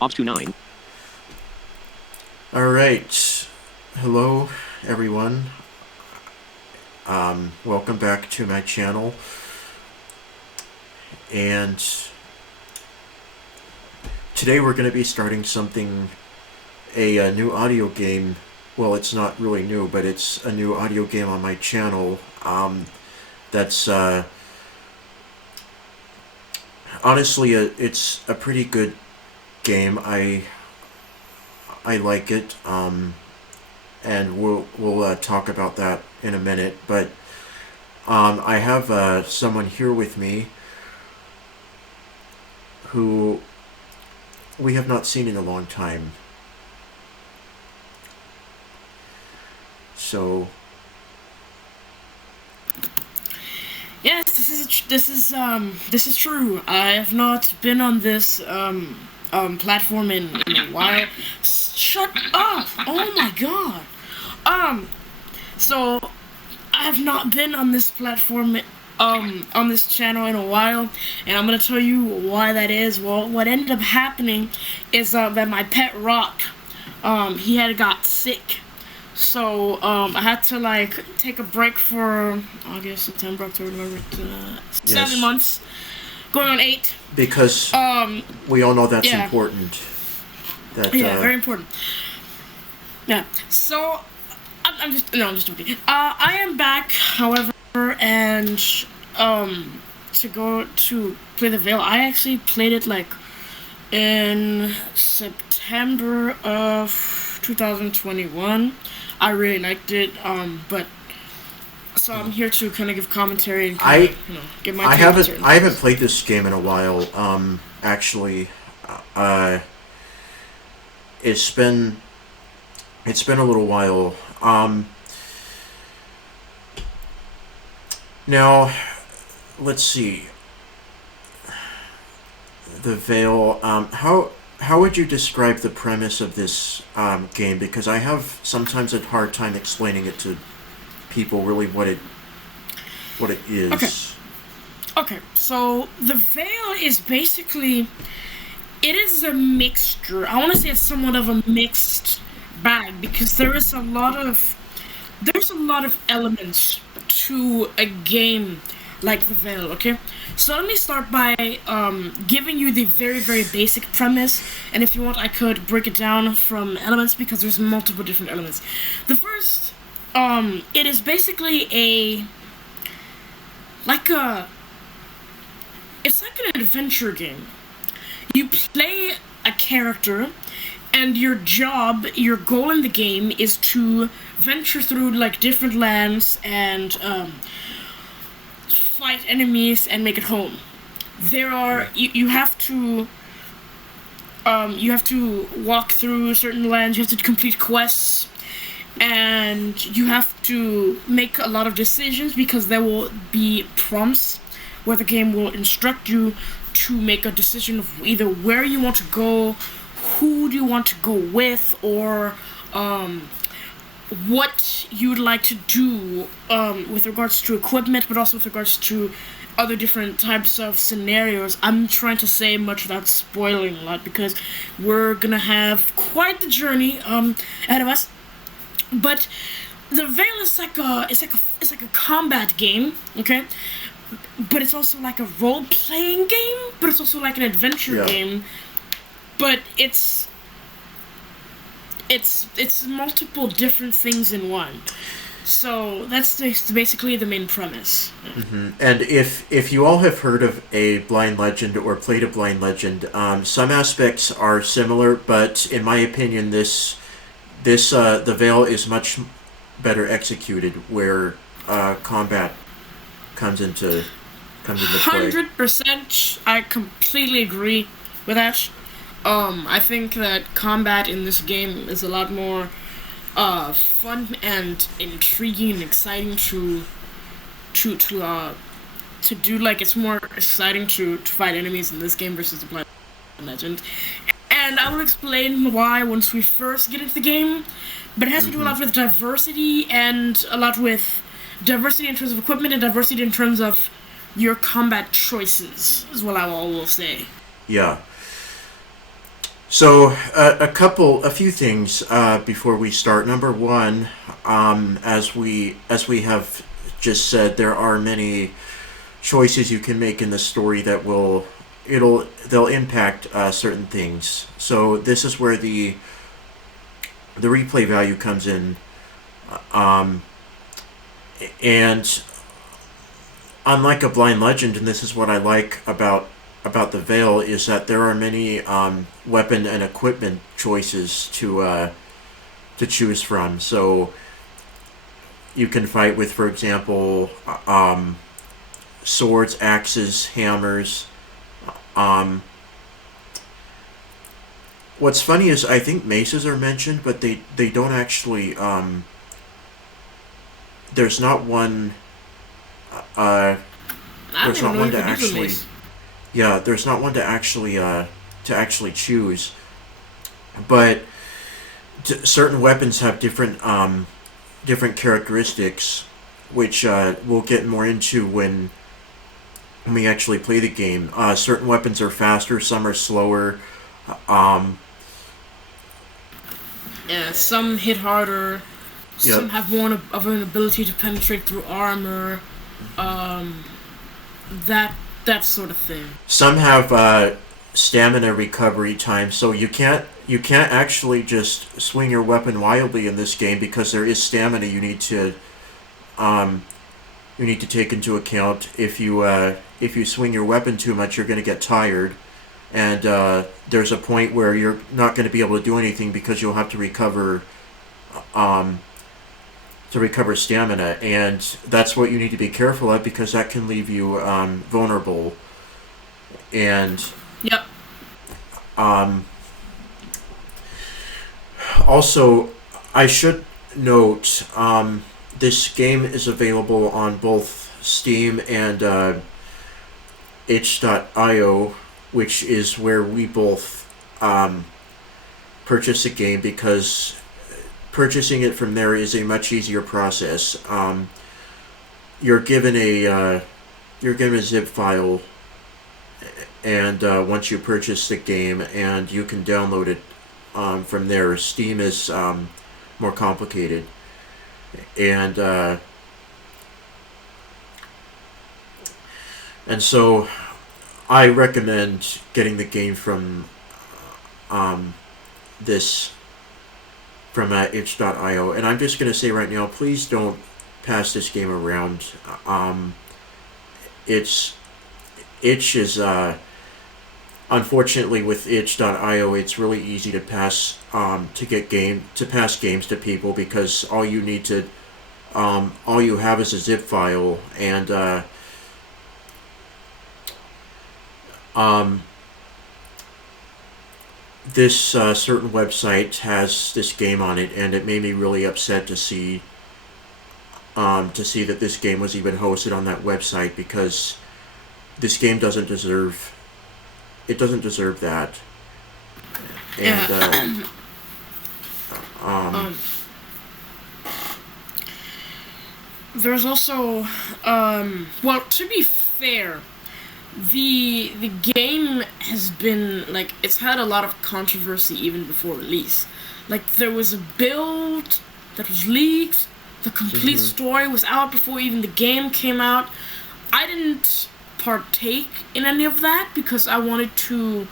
Obs to 9. Alright. Hello, everyone. Welcome back to my channel. And today we're going to be starting a new audio game. Well, it's not really new, but it's a new audio game on my channel. That's honestly, it's a pretty good game. I like it, and we'll talk about that in a minute. But I have someone here with me who we have not seen in a long time. So Yes, this is true. I have not been on this platform in a while. Shut up! Oh my god. So I have not been on this platform on this channel in a while, and I'm gonna tell you why that is. Well, what ended up happening is that my pet Rock, he had got sick. So, I had to, take a break for August, September, October, November, 7 months. Going on 8. because we all know that's yeah. important. Yeah, very important. Yeah, so, I'm just joking. I am back, however, and, to go to play the Vale, I actually played it, in September of 2021. I really liked it, but so I'm here to kind of give commentary and give my. I haven't played this game in a while. Actually, it's been a little while. Now, let's see. The Vale. How would you describe the premise of this game? Because I have sometimes a hard time explaining it to people really what it is. Okay, so the Vale is basically, it is a mixture. I want to say it's somewhat of a mixed bag because there's a lot of elements to a game like the Vale, okay? So let me start by giving you the very, very basic premise, and if you want, I could break it down from elements because there's multiple different elements. The first, it is basically it's like an adventure game. You play a character, and your goal in the game is to venture through, different lands and, fight enemies and make it home. You have to walk through certain lands, you have to complete quests, and you have to make a lot of decisions because there will be prompts where the game will instruct you to make a decision of either where you want to go, who do you want to go with, or what you'd like to do with regards to equipment, but also with regards to other different types of scenarios. I'm trying to say much without spoiling a lot because we're gonna have quite the journey ahead of us. But the Vale is like a combat game, okay? But it's also like a role-playing game, but it's also like an adventure game. But it's multiple different things in one. So that's basically the main premise. Mm-hmm. And if you all have heard of a Blind Legend or played a Blind Legend, some aspects are similar, but in my opinion, the Vale is much better executed, where combat comes into play. 100%, I completely agree with that. I think that combat in this game is a lot more fun and intriguing and exciting to do. It's more exciting to fight enemies in this game versus the Blind Legend. And I will explain why once we first get into the game. But it has to do a lot with diversity, and a lot with diversity in terms of equipment and diversity in terms of your combat choices, is what I will say. Yeah. So a few things before we start. Number one, as we have just said, there are many choices you can make in the story that they'll impact certain things. So this is where the replay value comes in, um, and unlike a blind legend, and this is what I like about the Veil, is that there are many weapon and equipment choices to choose from. So you can fight with, for example, swords, axes, hammers. Um, what's funny is I think maces are mentioned, but they don't actually. There's not one. Uh, I don't there's even not know one you to could use a actually. mace. Yeah, there's not one to actually choose. But certain weapons have different characteristics, which we'll get more into when we actually play the game. Certain weapons are faster, some are slower. Um, Yeah, some hit harder. yeah, Some have more of an ability to penetrate through armor. Um, that that sort of thing. some have stamina recovery time, so you can't actually just swing your weapon wildly in this game because there is stamina um, you need to take into account. If you swing your weapon too much, you're going to get tired, and there's a point where you're not going to be able to do anything because you'll have um, to recover stamina, and that's what you need to be careful of because that can leave you vulnerable. And Yep. um, also, I should note this game is available on both Steam and itch.io, which is where we both purchase a game because purchasing it from there is a much easier process. You're given a zip file, and once you purchase the game, and you can download it from there. Steam is more complicated, and so I recommend getting the game from um, this from itch.io. And I'm just gonna say right now, please don't pass this game around. It's itch is unfortunately with itch.io, it's really easy to pass games to people because all you have is a zip file, and um, this certain website has this game on it, and it made me really upset to see that this game was even hosted on that website because this game doesn't deserve that. And Yeah. um, um, there's also, well, to be fair, the game has been like it's had a lot of controversy even before release. Like there was a build that was leaked. The complete mhm. story was out before even the game came out. I didn't partake in any of that because I wanted to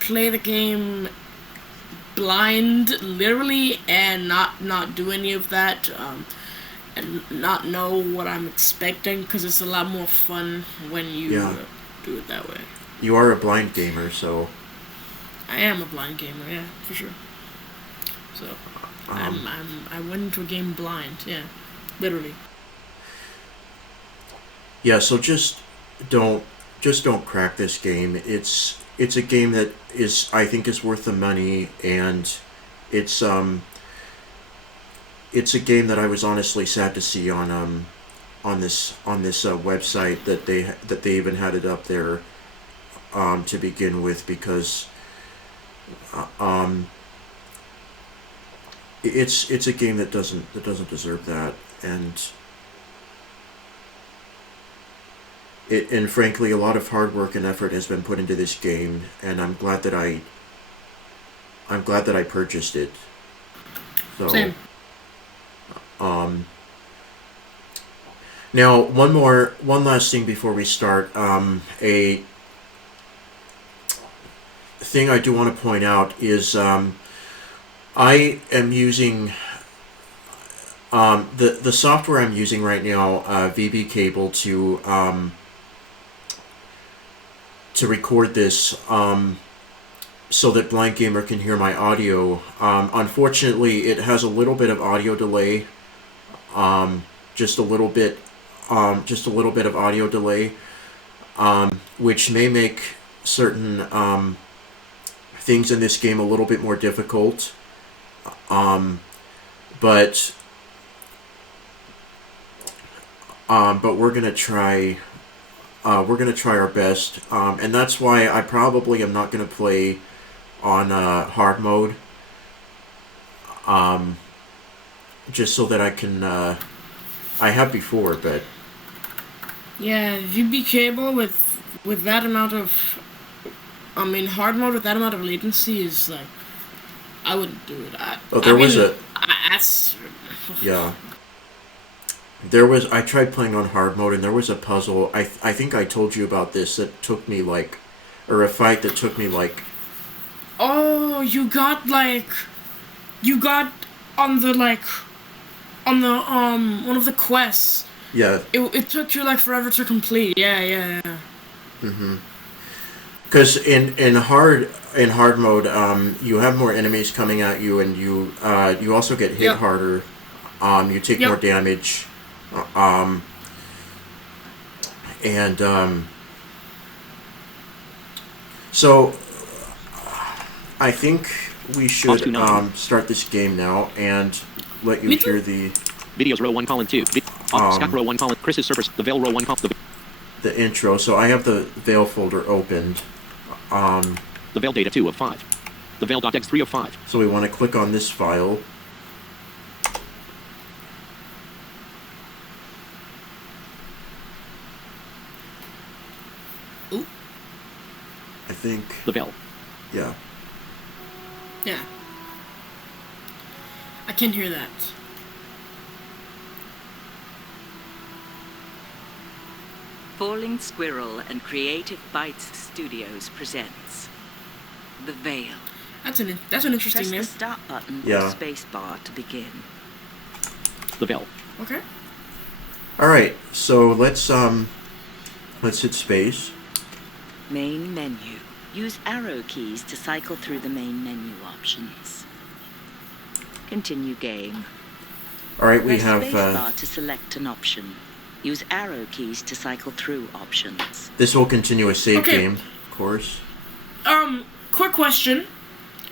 play the game blind literally and not do any of that, and not know what I'm expecting because it's a lot more fun when you Yeah, do it that way. you are a blind gamer, so I am a blind gamer, yeah, for sure. So um, I went into a game blind, yeah, literally. yeah. So don't don't crack this game. It's a game that is I think is worth the money, and it's it's a game that I was honestly sad to see on this website that they even had it up there to begin with because uh, um, it's a game that doesn't deserve that, and frankly a lot of hard work and effort has been put into this game, and I'm glad that I I'm glad that I purchased it. So, Same. um, now one last thing before we start. A thing I do want to point out is I am using the software I'm using right now, VB Cable, to record this, so that Blind Gamer can hear my audio. Unfortunately, it has a little bit of audio delay, um, just a little bit, just a little bit of audio delay, which may make certain things in this game a little bit more difficult. Um, but but we're gonna try. We're gonna try our best, and that's why I probably am not gonna play on hard mode, um, just so that I can. I have before, but Yeah, VB cable with that amount of, I mean, hard mode with that amount of latency is like, I wouldn't do it. oh, I there was mean, a that's yeah. There was I tried playing on hard mode, and there was a puzzle. I think I told you about this that took me like, or a fight that took me like oh, you got on the like on the one of the quests. yeah. It took you like forever to complete. Yeah, yeah, yeah. Mm-hmm. Because in hard mode, you have more enemies coming at you, and you also get hit Yep, harder. You take more yep. damage, um, and so I think we Off should to 9. start this game now and let you Me too. hear the Videos row 1 column 2. Scott um, row 1 column. Chris's Surface. The Veil row 1 column. the intro. So I have the Veil folder opened. Um, The Veil data 2 of 5. The Veil.exe 3 of 5. so we want to click on this file. Ooh, I think, The Veil. yeah. yeah. I can hear that. Falling Squirrel and Creative Bites Studios presents The Veil. That's an interesting Press name. the start button Yeah. or space bar to begin. The Veil. Okay. All right. So let's hit space. Main menu. Use arrow keys to cycle through the main menu options. Continue game. All right. We Press have space bar to select an option. Use arrow keys to cycle through options. this will continue a save Okay. game, of course. Quick question.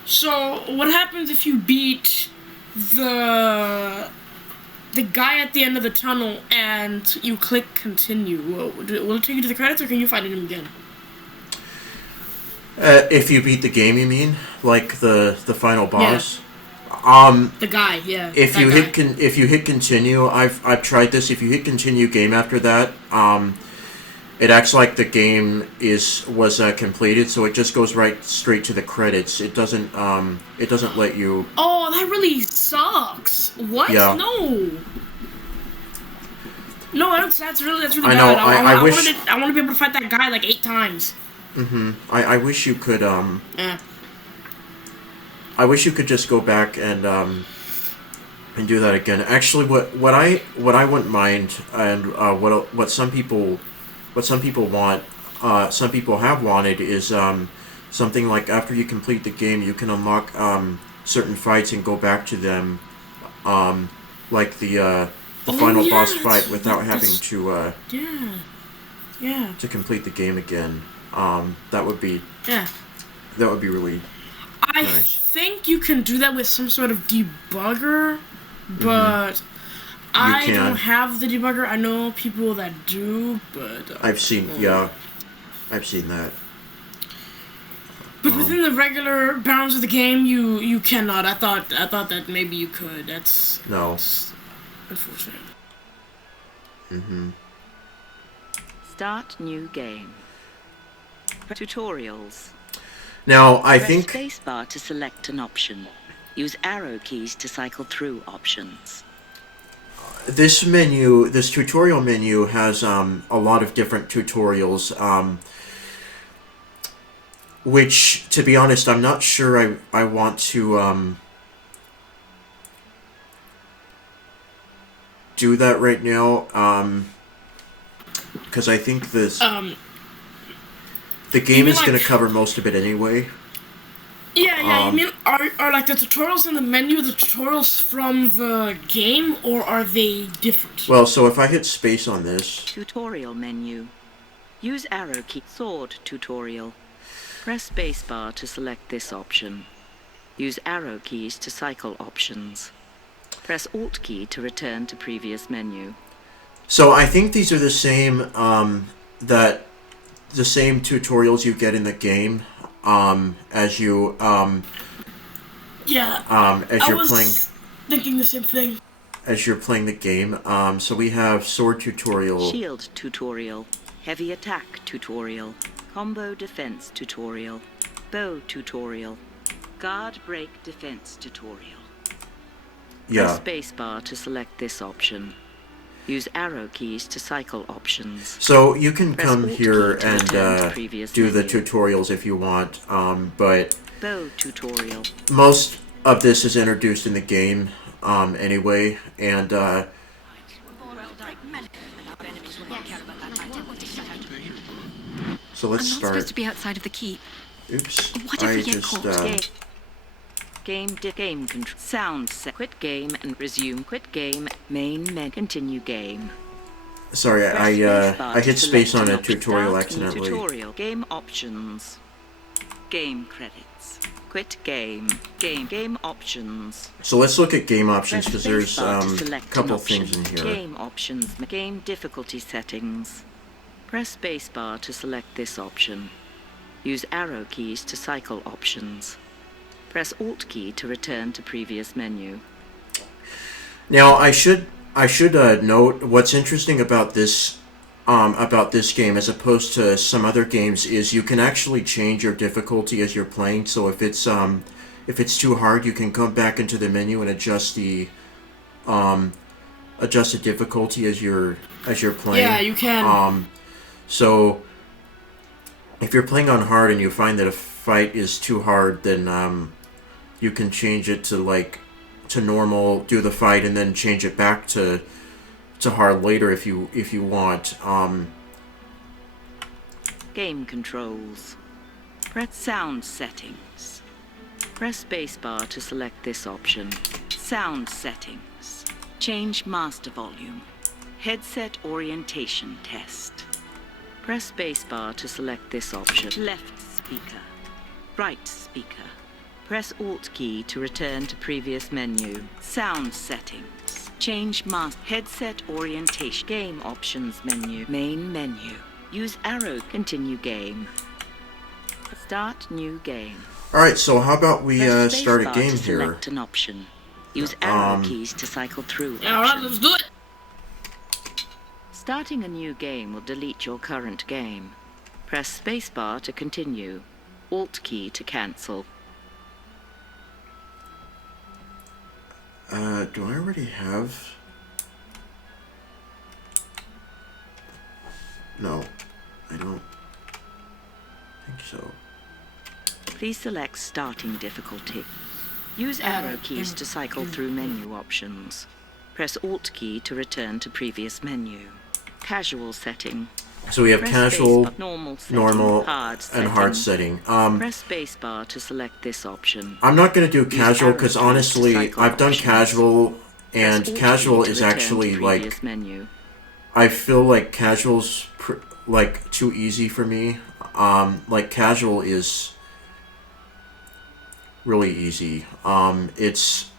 So, what happens if you beat the guy at the end of the tunnel and you click continue? Will it take you to the credits, or can you fight him again? If you beat the game, you mean, like the final boss? The guy, yeah. If that you guy. if you hit continue, I've tried this. If you hit continue game after that, it acts like the game was completed, so it just goes right straight to the credits. It doesn't let you. Oh, that really sucks. What? Yeah. No. No, that's really I know, bad. I wish- I want to be able to fight that guy like 8 times. I wish you could Yeah. I wish you could just go back and do that again. Actually, what I wouldn't mind, and what some people want, some people have wanted, is something like after you complete the game, you can unlock certain fights and go back to them, like the final boss yeah, fight without having that's- to Yeah. complete the game again. That would be Yeah. really I nice. think you can do that with some sort of debugger, but I can. don't have the debugger. I know people that do, but I've seen that. but within the regular bounds of the game, you cannot. I thought that maybe you could. That's No. unfortunate. Start new game. Tutorials. Now, I Press think spacebar to select an option. Use arrow keys to cycle through options. this tutorial menu has a lot of different tutorials, which, to be honest, I'm not sure I want to do that right now, because I think the game is going to cover most of it anyway. Yeah, you mean, are like the tutorials in the menu the tutorials from the game, or are they different? Well, so if I hit space on this... Tutorial menu. Use arrow key. Sword tutorial. Press spacebar to select this option. Use arrow keys to cycle options. Press Alt key to return to previous menu. So I think these are the same, the same tutorials you get in the game, as you, as you're playing... thinking the same thing. As you're playing the game, so we have sword tutorial... Shield tutorial. Heavy attack tutorial. Combo defense tutorial. Bow tutorial. Guard break defense tutorial. Yeah. Press spacebar to select this option. Use arrow keys to cycle options. So you can Press come Alt here key to and return to previous do the menu. tutorials if you want, but Bow tutorial. most of this is introduced in the game anyway, and so let's I'm not start. supposed to be outside of the keep. Oops, What if I we get just caught? Game control. Sound set. Quit game and resume. Quit game. Main menu. Continue game. sorry, Press I spacebar to hit space select on an a option. tutorial Start new accidentally. Tutorial. Game options. Game credits. Quit game. Game options. So let's look at game options Press because there's spacebar to a select couple an option. things in here. Game options. Game difficulty settings. Press spacebar to select this option. Use arrow keys to cycle options. Press Alt key to return to previous menu. Now I should note what's interesting about this game as opposed to some other games is you can actually change your difficulty as you're playing. So if it's too hard, you can come back into the menu and adjust the difficulty as you're playing. Yeah, you can. So if you're playing on hard and you find that a fight is too hard, then you can change it to normal, do the fight, and then change it back to hard later if you want. Game controls. Press sound settings. Press spacebar to select this option. Sound settings. Change master volume. Headset orientation test. Press spacebar to select this option. Left speaker. Right speaker. Press Alt key to return to previous menu. Sound settings. Change master. Headset orientation. Game options menu. Main menu. Use arrow. Continue game. Start new game. Alright, so how about we Press start a spacebar game to here? select an option. Use arrow keys to cycle through Yeah, alright, options. let's do it. Starting a new game will delete your current game. Press spacebar to continue. Alt key to cancel. Do I already have... No, I don't think so. Please select starting difficulty. Use arrow keys to cycle through menu options. Press Alt key to return to previous menu. Casual setting. So we have Press casual, spacebar, normal, setting, normal, hard and setting. hard setting. Press spacebar to select this option. I'm not going to do casual arrow because keys to honestly, cycle I've done options. casual, Press and Alt casual key to is return to actually previous like, menu. I feel like casual's like too easy for me. Like casual is really easy. It's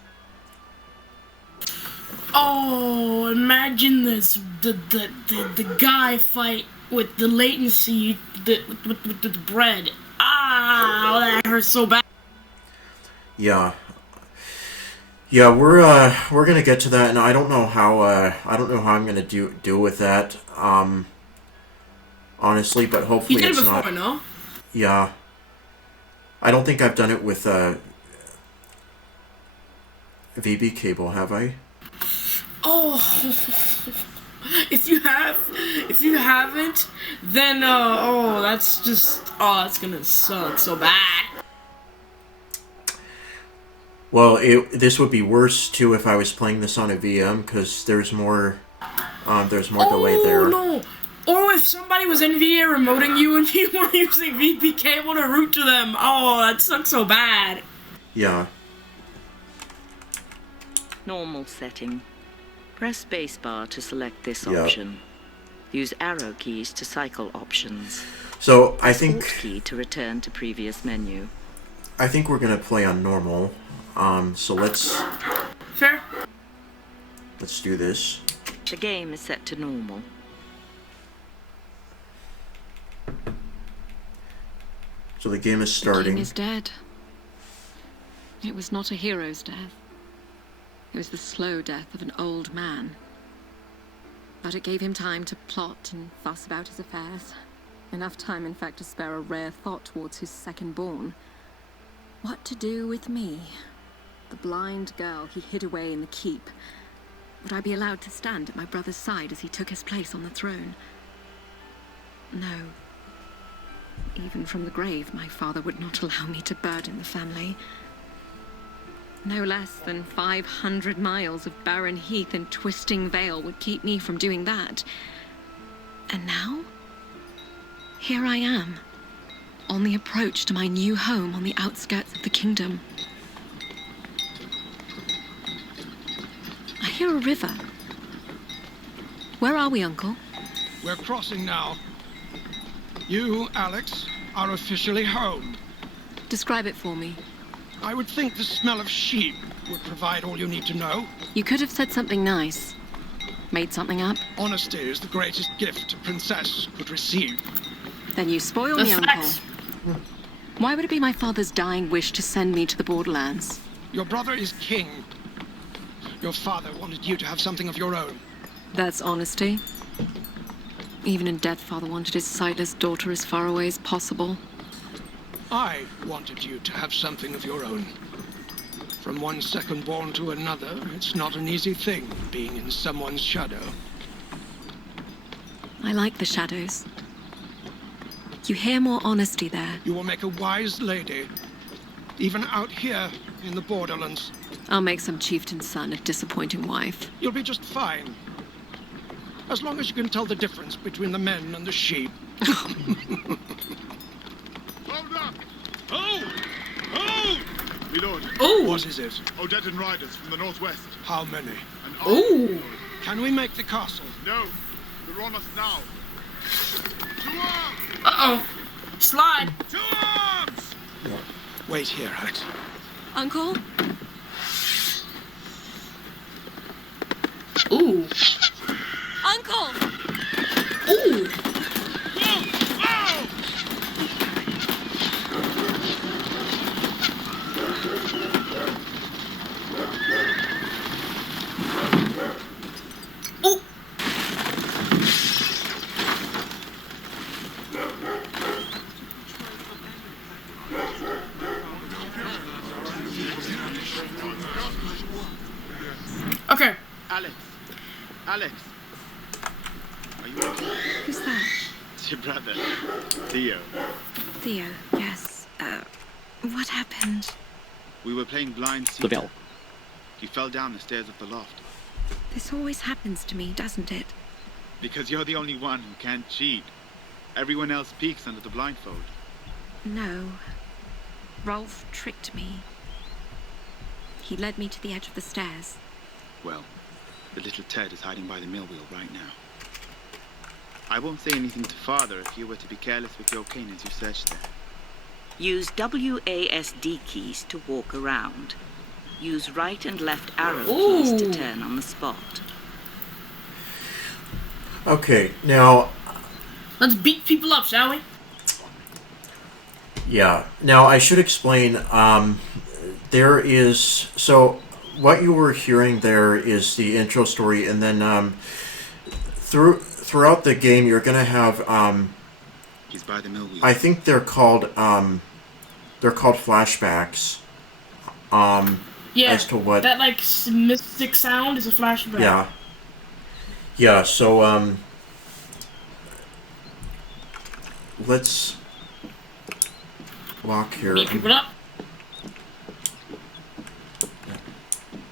Oh, imagine this: the guy fight with the latency, with the bread. Ah, that hurts so bad. yeah. Yeah, we're gonna get to that, and I don't know how I'm gonna deal with that. Honestly, but hopefully You did it it's before, not. no? Yeah. I don't think I've done it with VB cable, have I? Oh, if you haven't, then that's gonna suck so bad. Well, this would be worse too if I was playing this on a VM because there's more delay there. Oh no! Or if somebody was NVIDIA remoting you and you were using VP cable to route to them. Oh, that sucks so bad. Yeah. Normal setting. Press spacebar to select this Yeah. option. Use arrow keys to cycle options. So I Alt think key to return to previous menu. we're gonna play on normal. So let's Fair. do this. The game is set to normal. So the game is The starting. king is dead. It was not a hero's death. It was the slow death of an old man. But it gave him time to plot and fuss about his affairs. Enough time, in fact, to spare a rare thought towards his second-born. What to do with me? The blind girl he hid away in the keep. Would I be allowed to stand at my brother's side as he took his place on the throne? No. Even from the grave, my father would not allow me to burden the family. No less than 500 miles of barren heath and twisting vale would keep me from doing that. And now? Here I am, on the approach to my new home on the outskirts of the kingdom. I hear a river. Where are we, Uncle? We're crossing now. You, Alex, are officially home. Describe it for me. I would think the smell of sheep would provide all you need to know. You could have said something nice. Made something up. Honesty is the greatest gift a princess could receive. Then you spoil me, Uncle. Why would it be my father's dying wish to send me to the borderlands? Your brother is king. Your father wanted you to have something of your own. That's honesty. Even in death, father wanted his sightless daughter as far away as possible. I wanted you to have something of your own. From one second-born to another, it's not an easy thing being in someone's shadow. I like the shadows. You hear more honesty there. You will make a wise lady, even out here in the borderlands. I'll make some chieftain's son a disappointing wife. You'll be just fine. As long as you can tell the difference between the men and the sheep. Hold up! Oh! Oh! My lord, Oh. What is it? Odedan riders from the northwest. How many? And Ooh. Can we make the castle? No, they're on us now. To arms! Uh-oh. Slide. To arms! Wait here, Alex. Uncle? Ooh. Uncle! Ooh. Whoa! Whoa! Ooh. Okay. Alex. Alex. Are you okay? Who's that? It's your brother, Theo. Theo, yes. What happened? We were playing blind The Vale. He fell down the stairs of the loft. This always happens to me, doesn't it? Because you're the only one who can't cheat. Everyone else peeks under the blindfold. No. Rolf tricked me. He led me to the edge of the stairs. Well, the little Ted is hiding by the mill wheel right now. I won't say anything to Father if you were to be careless with your cane as you search there. Use WASD keys to walk around. Use right and left arrow keys to Ooh. turn on the spot. Okay, now, Let's beat people up, shall we? yeah. Now, I should explain, there is, so what you were hearing there is the intro story, and then throughout the game, you're going to have, He's by the mill wheel. I think they're called they're called flashbacks. Yeah. As to what That like mystic sound is a flashback. Yeah. Yeah, so let's walk here. Meet people up.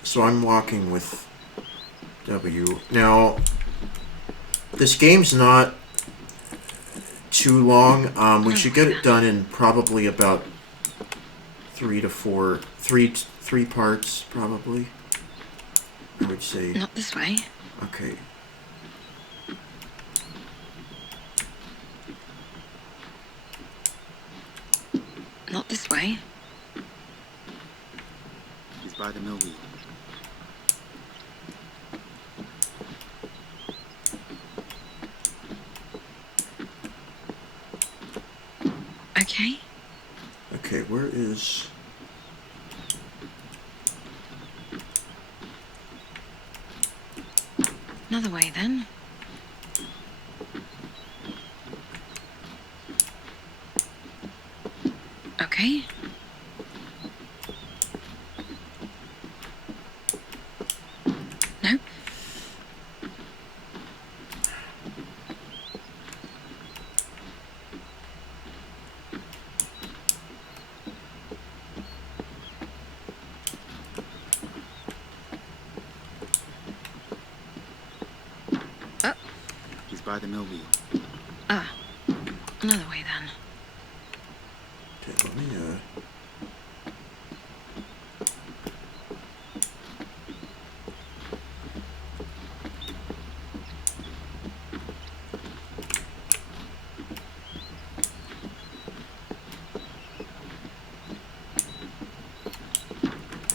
So I'm walking with W. Now, this game's not too long. We should get it done in probably about 3 parts, probably. I would say. Not this way. Okay. Not this way. He's by the mill wheel. Okay. Okay, where is... Another way then. Okay. Nope. He's by the mill wheel. Ah. Another way then. Okay, let me,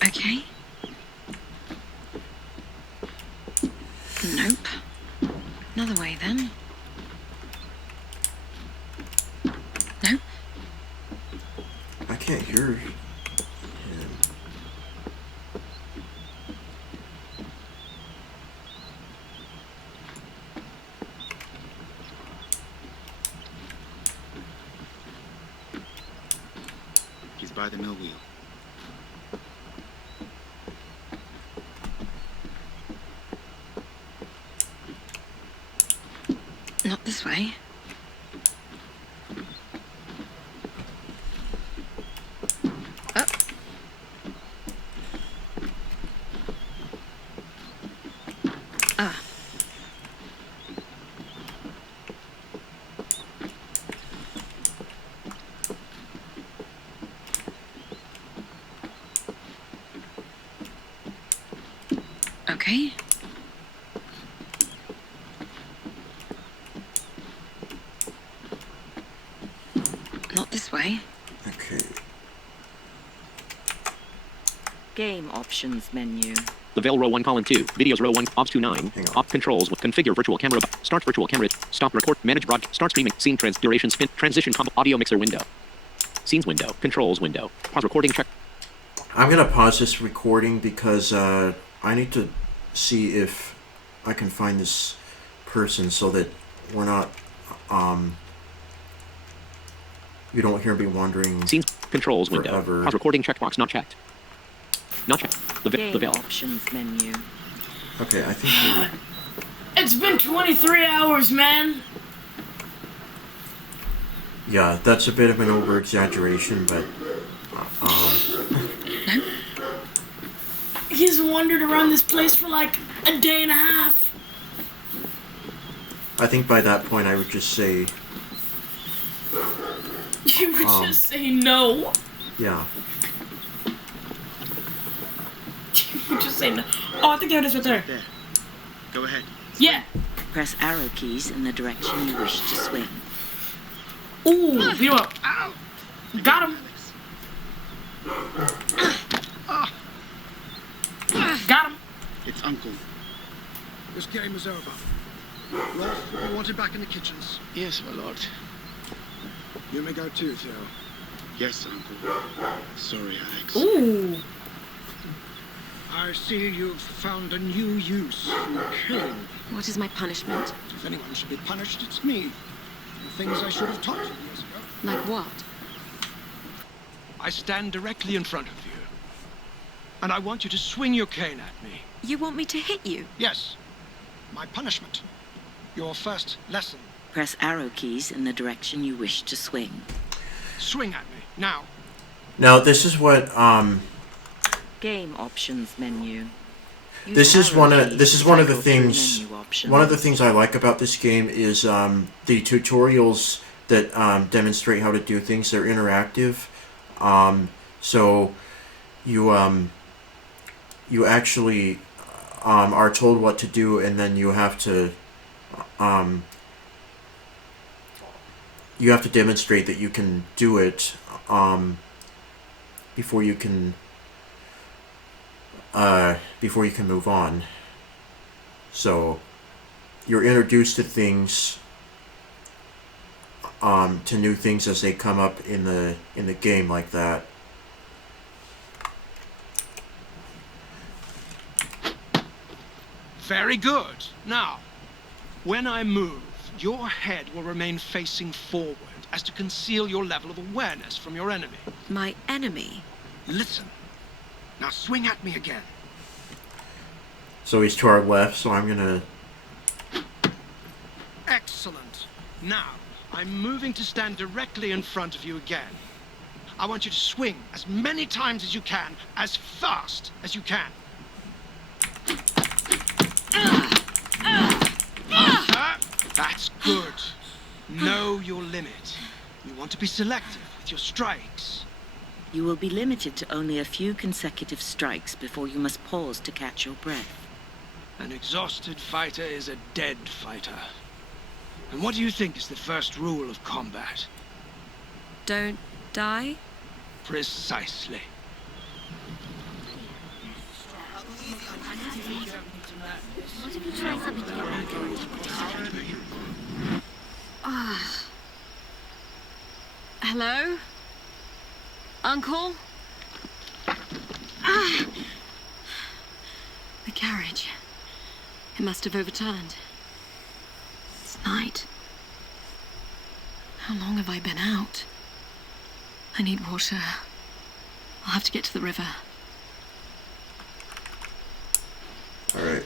Okay. Nope. Another way then. Nope. I can't hear him. He's by the mill wheel. Not this way. Up. Ah. Okay. Not this way. Okay. Game options menu. The Veil row 1 column 2. Videos row 1 obs 2 9. Hang on. Op controls with configure virtual camera. Start virtual camera. Stop record. Manage broad. Start streaming. Scene trans duration spin. Transition combo. Audio mixer window. Scenes window. Controls window. Pause recording check. I'm gonna pause this recording because I need to see if I can find this person so that we're not you don't hear me wandering. Scenes controls window. Forever. Pause recording checkbox not checked. Not checked. The Game Veil. options menu. Okay, I think It's been 23 hours, man. yeah, that's a bit of an over exaggeration, but He's wandered around this place for like a day and a half. I think by that point I would just say You would just say no. yeah. You would just say no. Oh, I think there it is right there. There. Go ahead. Yeah. Press arrow keys in the direction you wish to swim. Ooh, beat him up. Ow! Got him. Got him. It's Uncle. This game is over. Rolf, you want him back in the kitchens. Yes, my lord. You may go too, Theo. Yes, Uncle. Sorry, Alex. Ooh. I see you've found a new use for killing. What is my punishment? If anyone should be punished, it's me. The things I should have taught you years ago. Like what? I stand directly in front of you. And I want you to swing your cane at me. You want me to hit you? Yes. My punishment. Your first lesson. Press arrow keys in the direction you wish to swing. Swing at me, now. Now, this is what, Game options menu. Use this is arrow one of keys this to is one of the cycle through things. menu options. One of the things I like about this game is the tutorials that demonstrate how to do things. They're interactive, so you actually are told what to do, and then you have to demonstrate that you can do it before you can move on. So you're introduced to things, to new things as they come up in the game like that. Very good. Now, when I move, your head will remain facing forward as to conceal your level of awareness from your enemy. My enemy? Listen. Now swing at me again. So he's to our left, so I'm gonna... Excellent. Now, I'm moving to stand directly in front of you again. I want you to swing as many times as you can, as fast as you can. That's good. Know your limit. You want to be selective with your strikes. You will be limited to only a few consecutive strikes before you must pause to catch your breath. An exhausted fighter is a dead fighter. And what do you think is the first rule of combat? Don't die? Precisely. Hello? Uncle? The carriage. It must have overturned. It's night. How long have I been out? I need water. I'll have to get to the river. Alright.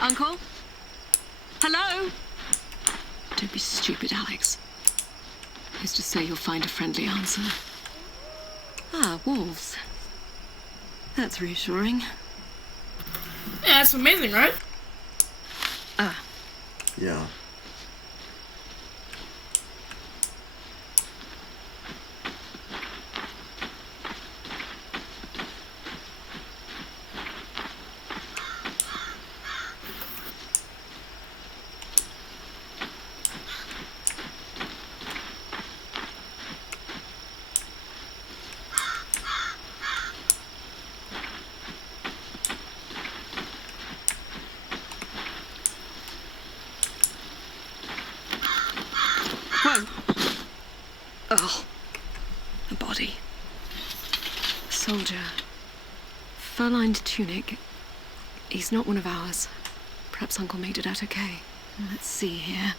Uncle? Hello? Don't be stupid, Alex. Who's to say you'll find a friendly answer? Ah, wolves. That's reassuring. Yeah, that's amazing, right? Yeah. Whoa! Oh, a body. A soldier. Fur-lined tunic. He's not one of ours. Perhaps Uncle made it out okay. Let's see here.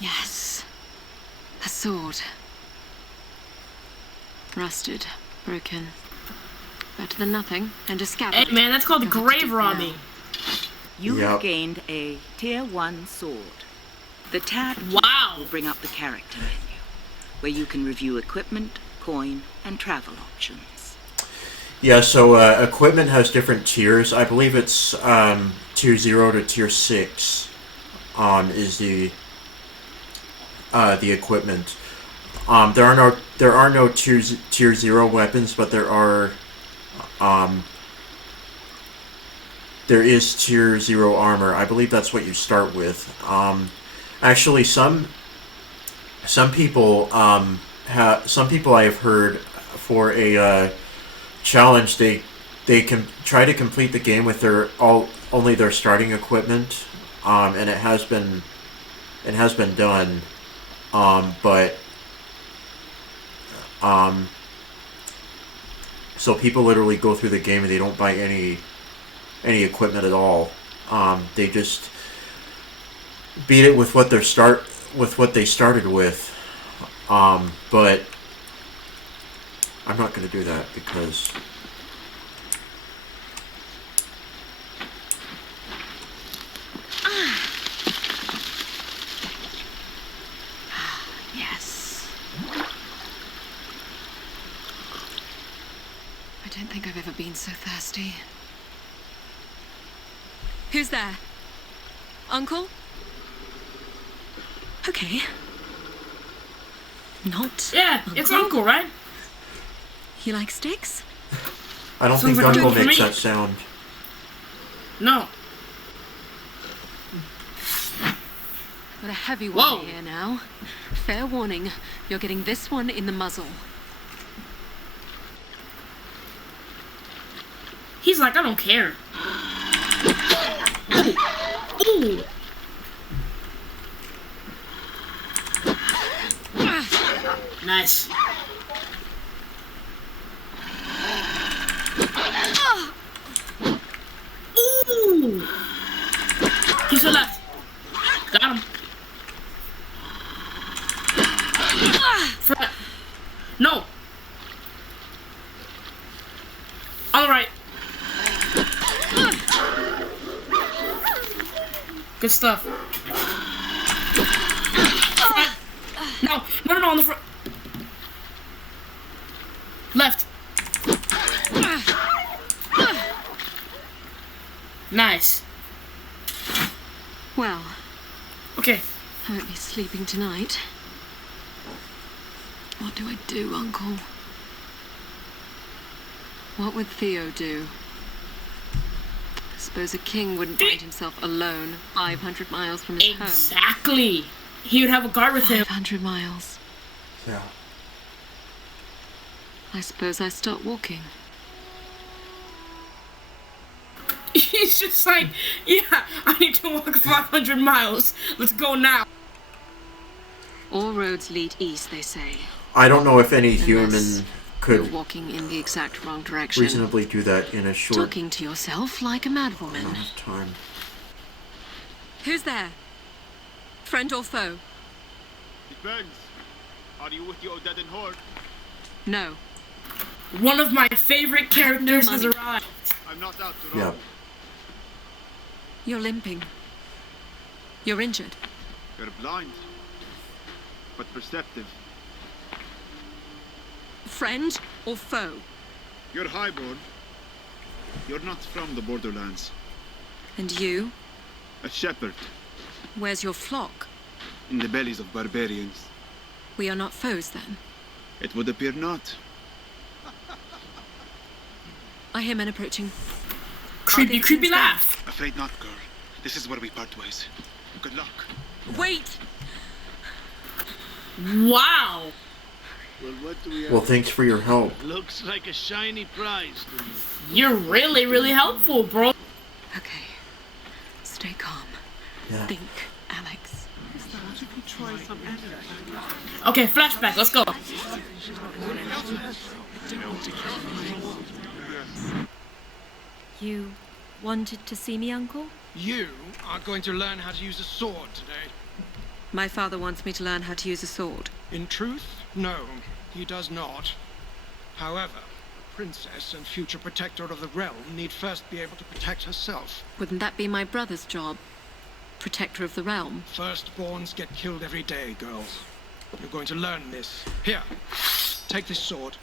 Yes. A sword. Rusted. Broken. Better than nothing. And a scabbard. Hey, man, that's called You'll have to grave dig now. robbing. You Yep. have gained a Tier 1 sword. The tab key Wow. will bring up the character menu, where you can review equipment, coin, and travel options. Yeah, so equipment has different tiers. I believe it's tier 0 to tier 6 is the equipment. There are no tier 0 weapons, but there is tier 0 armor. I believe that's what you start with. Actually, some people some people I have heard for a challenge, they can try to complete the game with only their starting equipment, and it has been done, but so people literally go through the game and they don't buy any equipment at all. They just beat it with what with what they started with, but I'm not going to do that because Yes. I don't think I've ever been so thirsty. Who's there? Uncle? Okay. Not Yeah, it's Uncle, right? You like sticks? I don't Sounds think like a Uncle drink for makes me. that sound. No. Got a heavy Whoa. one here now. Fair warning, you're getting this one in the muzzle. He's like, I don't care. Ooh. Nice. Ooh. He's to the left. Got him. Front. No. On the right. Good stuff. Front. No, on the front. Left. Nice. Well, Okay. I won't be sleeping tonight. What do I do, Uncle? What would Theo do? I suppose a king wouldn't find himself alone 500 miles from his home. Exactly. He would have a guard with him. 500 miles. Yeah. I suppose I start walking. He's just like, yeah, I need to walk 500 miles. Let's go now. All roads lead east, they say. I don't know if any Unless human You're could walking in the exact wrong direction. reasonably do that in a short Talking to yourself like a madwoman. amount of time. Who's there? Friend or foe? Depends. Are you with the Odedan horde? No. One of my favorite characters has money. arrived. I'm not out to Yeah. rob. You're limping. You're injured. You're blind, but perceptive. Friend or foe? You're highborn. You're not from the borderlands. And you? A shepherd Where's your flock? in the bellies of barbarians. We are not foes then. It would appear not. I hear men approaching. Creepy, creepy laugh. Afraid not, girl. This is where we part ways. Good luck. Wait! Wow. Well, what do we have? Well, thanks for your help. Looks like a shiny prize to me. You're really, really helpful, bro. Okay. Stay calm. Yeah. Think, Alex. Okay, flashback. Let's go. You wanted to see me, Uncle? You are going to learn how to use a sword today. My father wants me to learn how to use a sword. In truth, no, he does not. However, the princess and future protector of the realm need first be able to protect herself. Wouldn't that be my brother's job? Protector of the realm. Firstborns get killed every day, girls. You're going to learn this. Here, take this sword.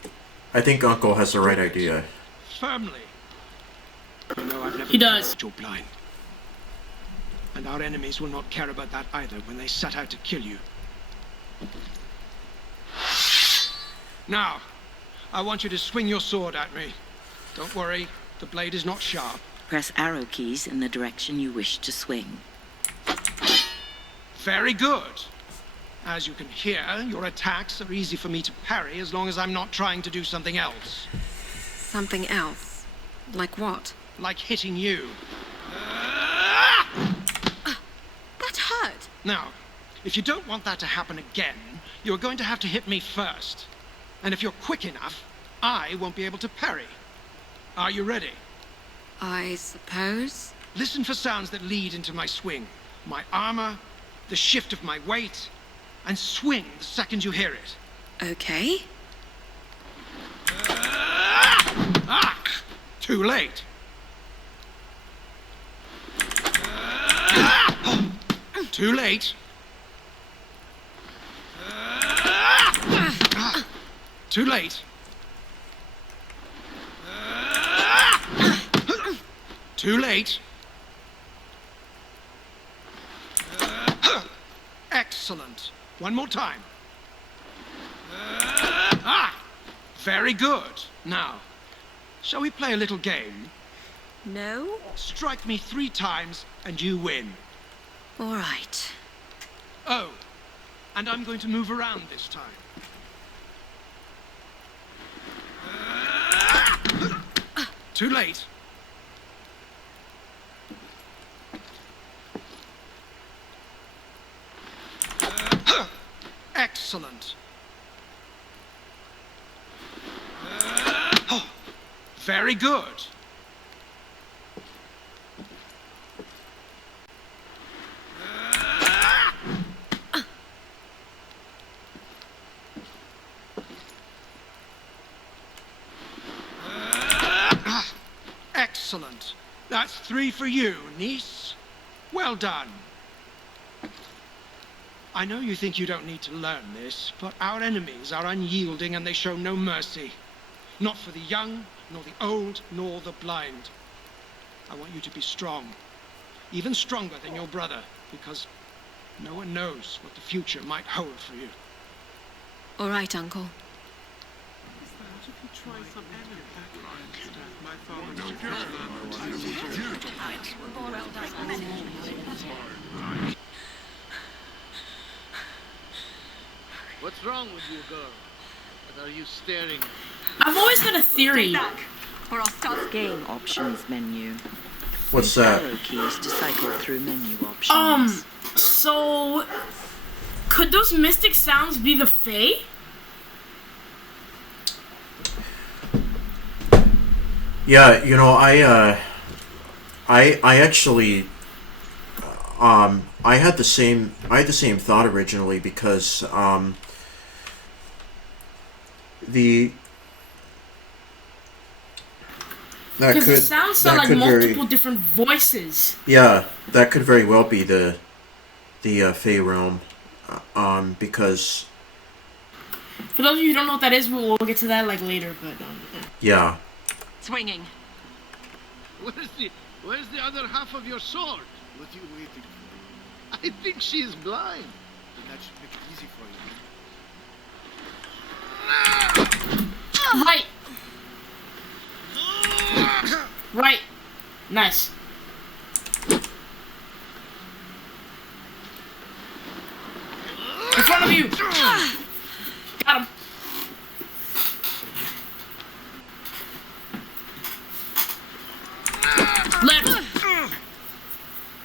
I think Uncle has the right idea. Firmly. You know, I've never He does. You're blind. And our enemies will not care about that either when they set out to kill you. Now, I want you to swing your sword at me. Don't worry, the blade is not sharp. Press arrow keys in the direction you wish to swing. Very good. As you can hear, your attacks are easy for me to parry as long as I'm not trying to do something else. Something else. Like what? Like hitting you. That hurt! Now, if you don't want that to happen again, you're going to have to hit me first. And if you're quick enough, I won't be able to parry. Are you ready? I suppose? Listen for sounds that lead into my swing. My armor, the shift of my weight, and swing the second you hear it. Okay. Too late. Too late. Too late. Too late. Excellent. One more time. Very good. Now, shall we play a little game? No? Strike me 3 times and you win. All right. Oh, and I'm going to move around this time. Too late. Excellent. Very good. Excellent. That's 3 for you, niece. Well done. I know you think you don't need to learn this, but our enemies are unyielding and they show no mercy. Not for the young, nor the old, nor the blind. I want you to be strong. Even stronger than your brother, because no one knows what the future might hold for you. All right, Uncle. What's wrong with you, girl? What are you staring at? I've always had a theory. Or I'll start game options menu. What's Use that? arrow keys to cycle through menu options. So could those mystic sounds be the Fae? Yeah, you know, I actually, I had the same thought originally because, Because the sounds sound like multiple very, different voices. yeah, that could very well be the Fey realm, because For those of you who don't know what that is, we'll get to that like later. But yeah. Swinging. Where's the other half of your sword? What are you waiting for? I think she's blind. Then that should make it easy for you. right, right, nice. In front of you. Got him. Left.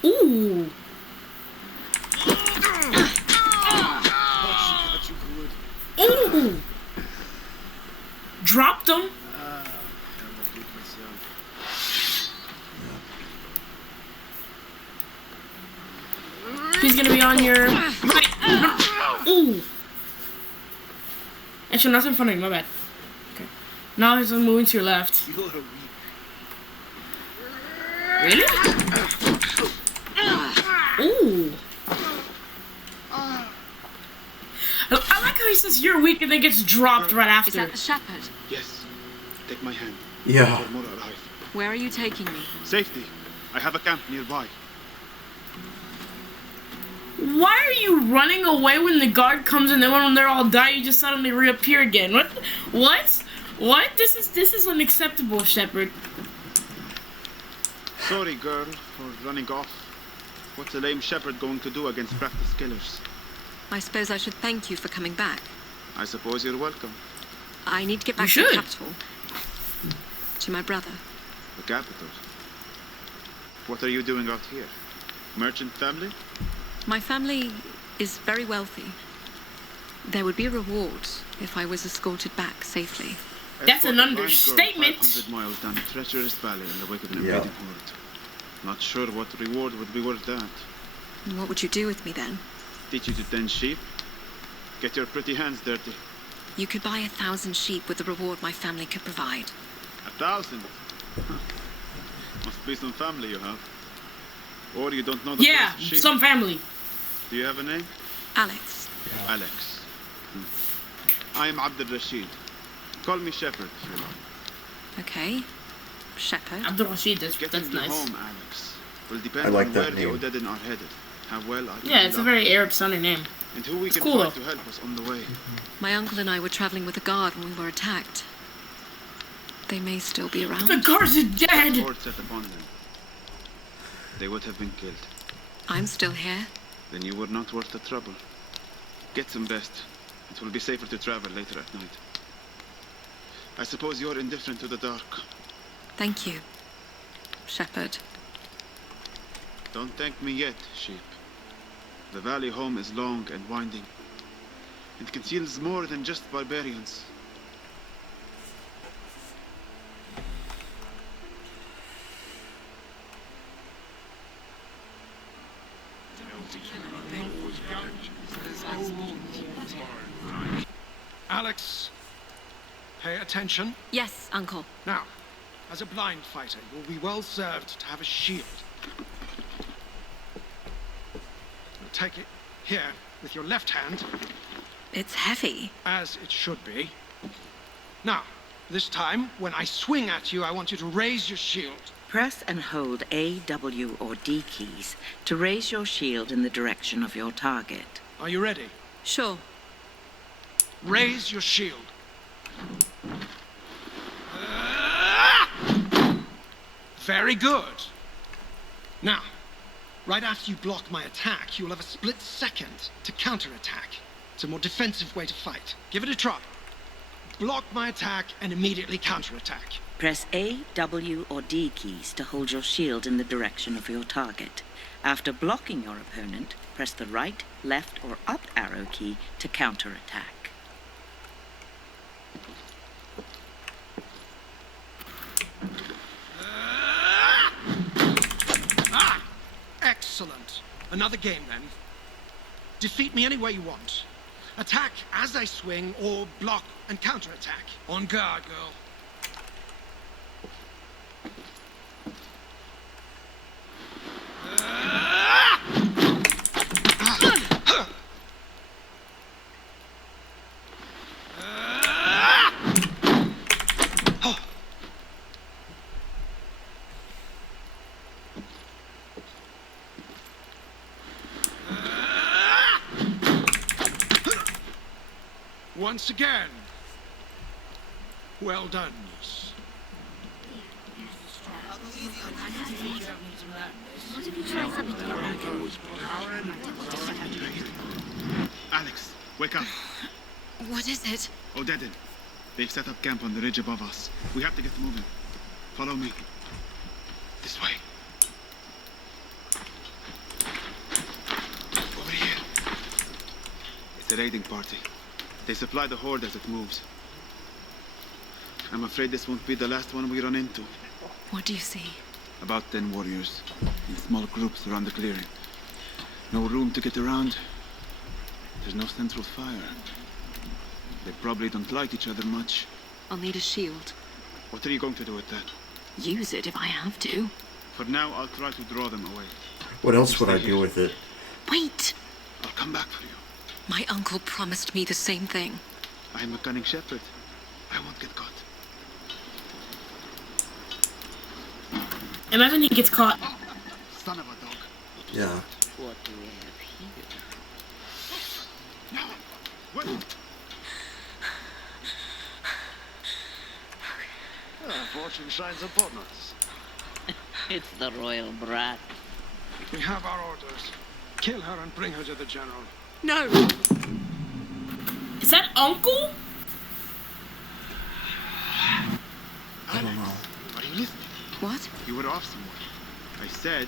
Ooh. Oh, she got you good. Ooh. Dropped him. I'm not good myself. He's gonna be on your right. Ooh. Actually, nothing in front of you. My bad. Okay. Now he's moving to your left. You're a weak. Really? Ooh. I like how he says you're weak and then gets dropped right Is after. that the shepherd? Yes. Take my hand. Yeah. You're more alive. Where are you taking me? Safety. I have a camp nearby. Why are you running away when the guard comes and then when they're all die, you just suddenly reappear again? What? What? What? This is unacceptable, Shepherd. Sorry, girl, for running off. What's a lame shepherd going to do against practiced killers? I suppose I should thank you for coming back. I suppose you're welcome. I need to get back You to the should. capital. To my brother. The capital. What are you doing out here? Merchant family? My family is very wealthy. There would be a reward if I was escorted back safely. That's an Escort a blind girl understatement. 500 miles down a treacherous valley in the wake of an Yeah. invading horde. Not sure what reward would be worth that. And what would you do with me then? Teach you to tend sheep? Get your pretty hands dirty. You could buy 1,000 sheep with the reward my family could provide. 1,000? Must be some family you have. Or you don't know the Yeah, price of sheep. some family. Do you have a name? Alex. Alex. I am Abdul Rashid. Call me Shepherd if you like. Okay. Shepherd. Abdul Rashid, that's Getting you nice. home, Alex, will depend I like on that where name. the Odedin are headed. How well I can Yeah, it's a conduct, very Arab sounding name. and who we it's can cool, find though. to help us on the way. My uncle and I were traveling with the guard when we were attacked. They may still be around. The guards are dead! Horde set upon them. They would have been killed. I'm still here. Then you were not worth the trouble. Get some rest. It will be safer to travel later at night. I suppose you're indifferent to the dark. Thank you, Shepherd. Don't thank me yet, sheep. The valley home is long and winding. It conceals more than just barbarians. Alex, pay attention. Yes, Uncle. Now, as a blind fighter, you'll be well served to have a shield. You'll take it here with your left hand, It's heavy. as it should be. Now, this time, when I swing at you, I want you to raise your shield. Press and hold A, W, or D keys to raise your shield in the direction of your target. Are you ready? Sure. Raise your shield. Very good. Now, right after you block my attack, you'll have a split second to counterattack. It's a more defensive way to fight. Give it a try. Block my attack and immediately counterattack. Press A, W, or D keys to hold your shield in the direction of your target. After blocking your opponent, press the right, left, or up arrow key to counterattack. Excellent. Another game then. Defeat me any way you want. Attack as I swing or block and counterattack. On guard, girl. Once again. Well done, niece. Alex, wake up. What is it? Odedin. They've set up camp on the ridge above us. We have to get moving. Follow me. This way. Over here. It's a raiding party. They supply the horde as it moves. I'm afraid this won't be the last one we run into. What do you see? About 10 warriors, in small groups around the clearing. No room to get around. There's no central fire. They probably don't like each other much. I'll need a shield. What are you going to do with that? Use it if I have to. For now, I'll try to draw them away. What else would I do with it? Wait! I'll come back for you. My uncle promised me the same thing. I am a cunning shepherd. I won't get caught. Imagine he gets caught. Son of a dog. Yeah. What do we have here? No! Wait! Fortune shines upon us. It's the royal brat. We have our orders. Kill her and bring her to the general. No! Is that Uncle? I don't know. Are you listening? What? You were off somewhere. I said,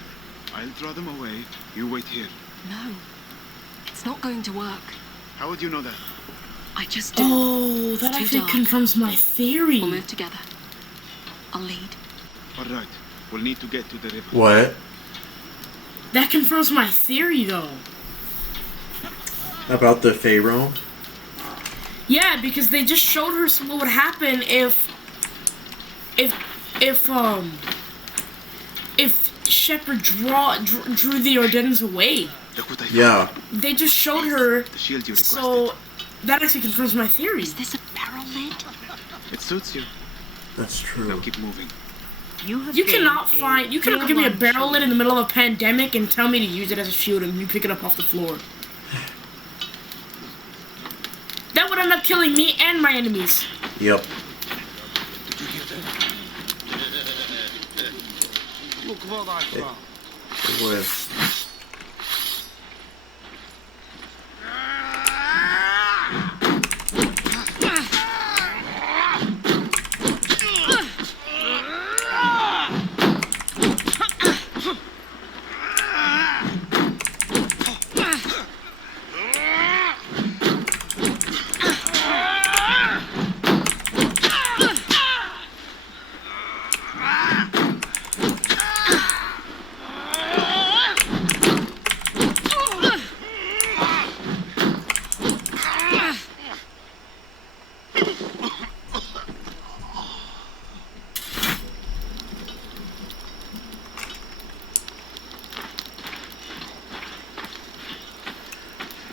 I'll draw them away. You wait here. No. It's not going to work. How would you know that? I just do. Oh, that It's too actually dark. confirms my theory. We'll move together. I'll lead. All right. We'll need to get to the river. What? That confirms my theory, though. About the Pharaoh? Yeah, because they just showed her what would happen if if Shepard drew the Ordens away. Look what I found. Yeah. They just showed her, The shield you requested. so that actually confirms my theory. Is this a barrel lid? It suits you. That's Now true. keep moving. You cannot give me a barrel lid in the middle of a pandemic and tell me to use it as a shield and you pick it up off the floor. That would end up killing me and my enemies. Yep. Did you hear that? Look what I found. It would have.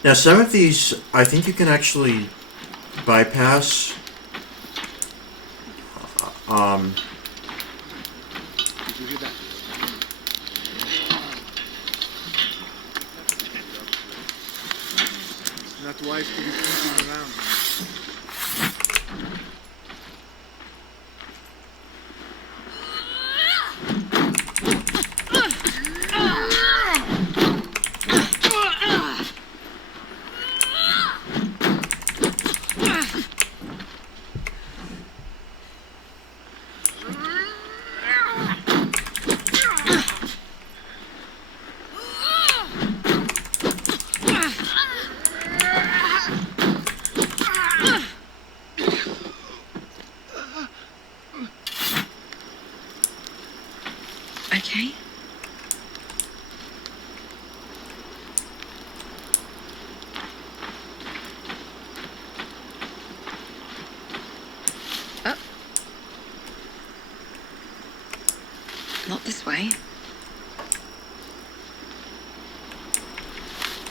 Now, some of these, I think you can actually bypass. Did you hear that? It's not wise to be sneaking around. Okay. Oh. Not this way.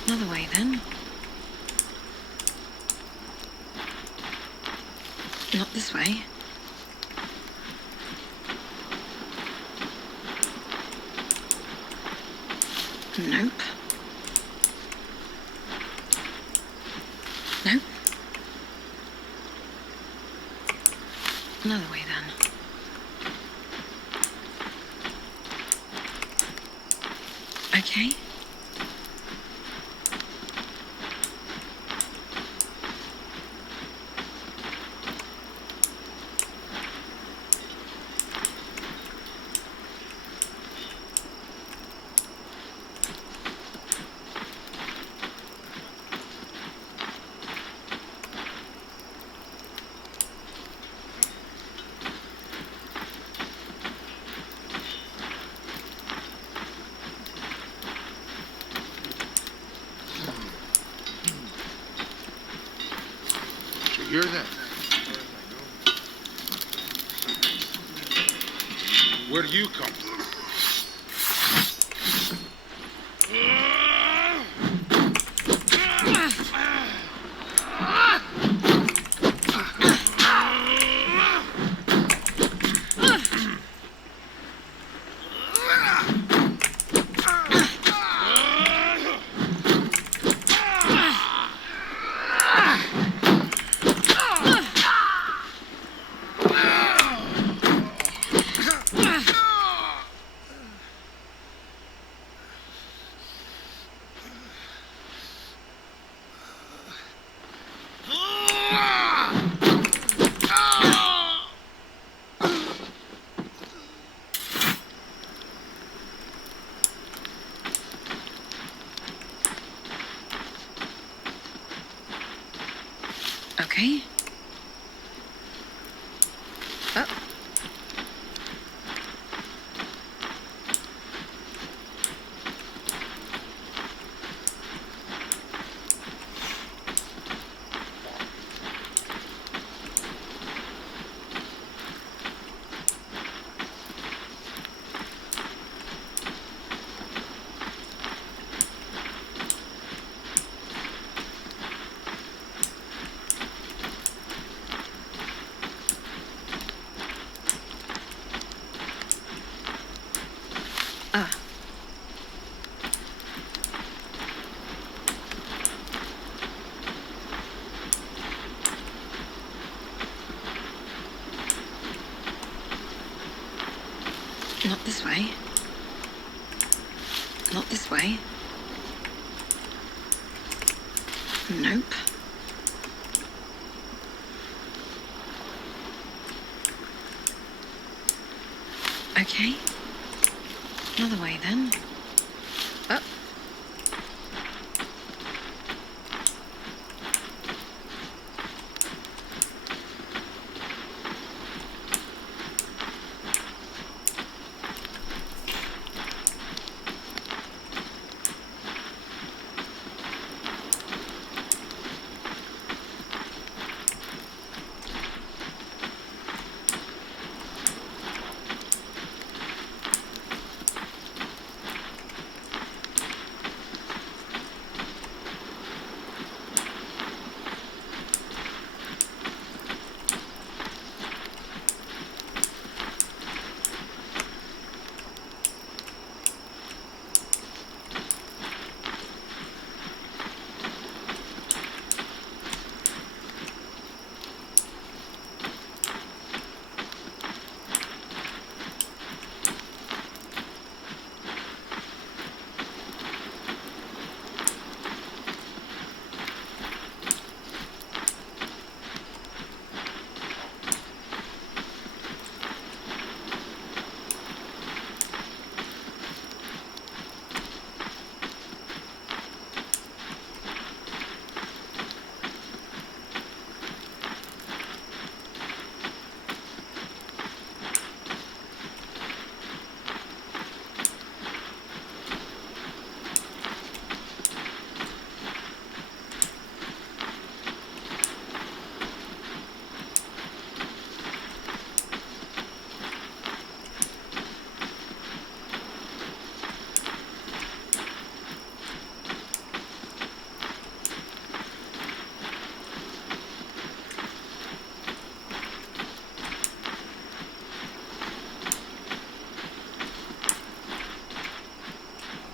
Another way then. Not this way. Nope. Nope. Another way then. Okay. You hear that? Where do you come from? Okay. Oh. Not this way. Not this way. Nope. Okay. Another way then. Oh.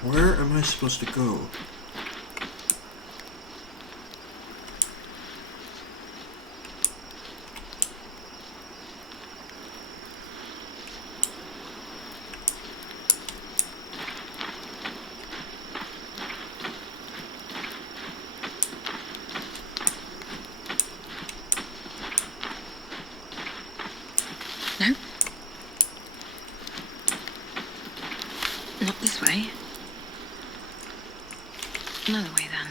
Where am I supposed to go? No. Not this way. Another way then.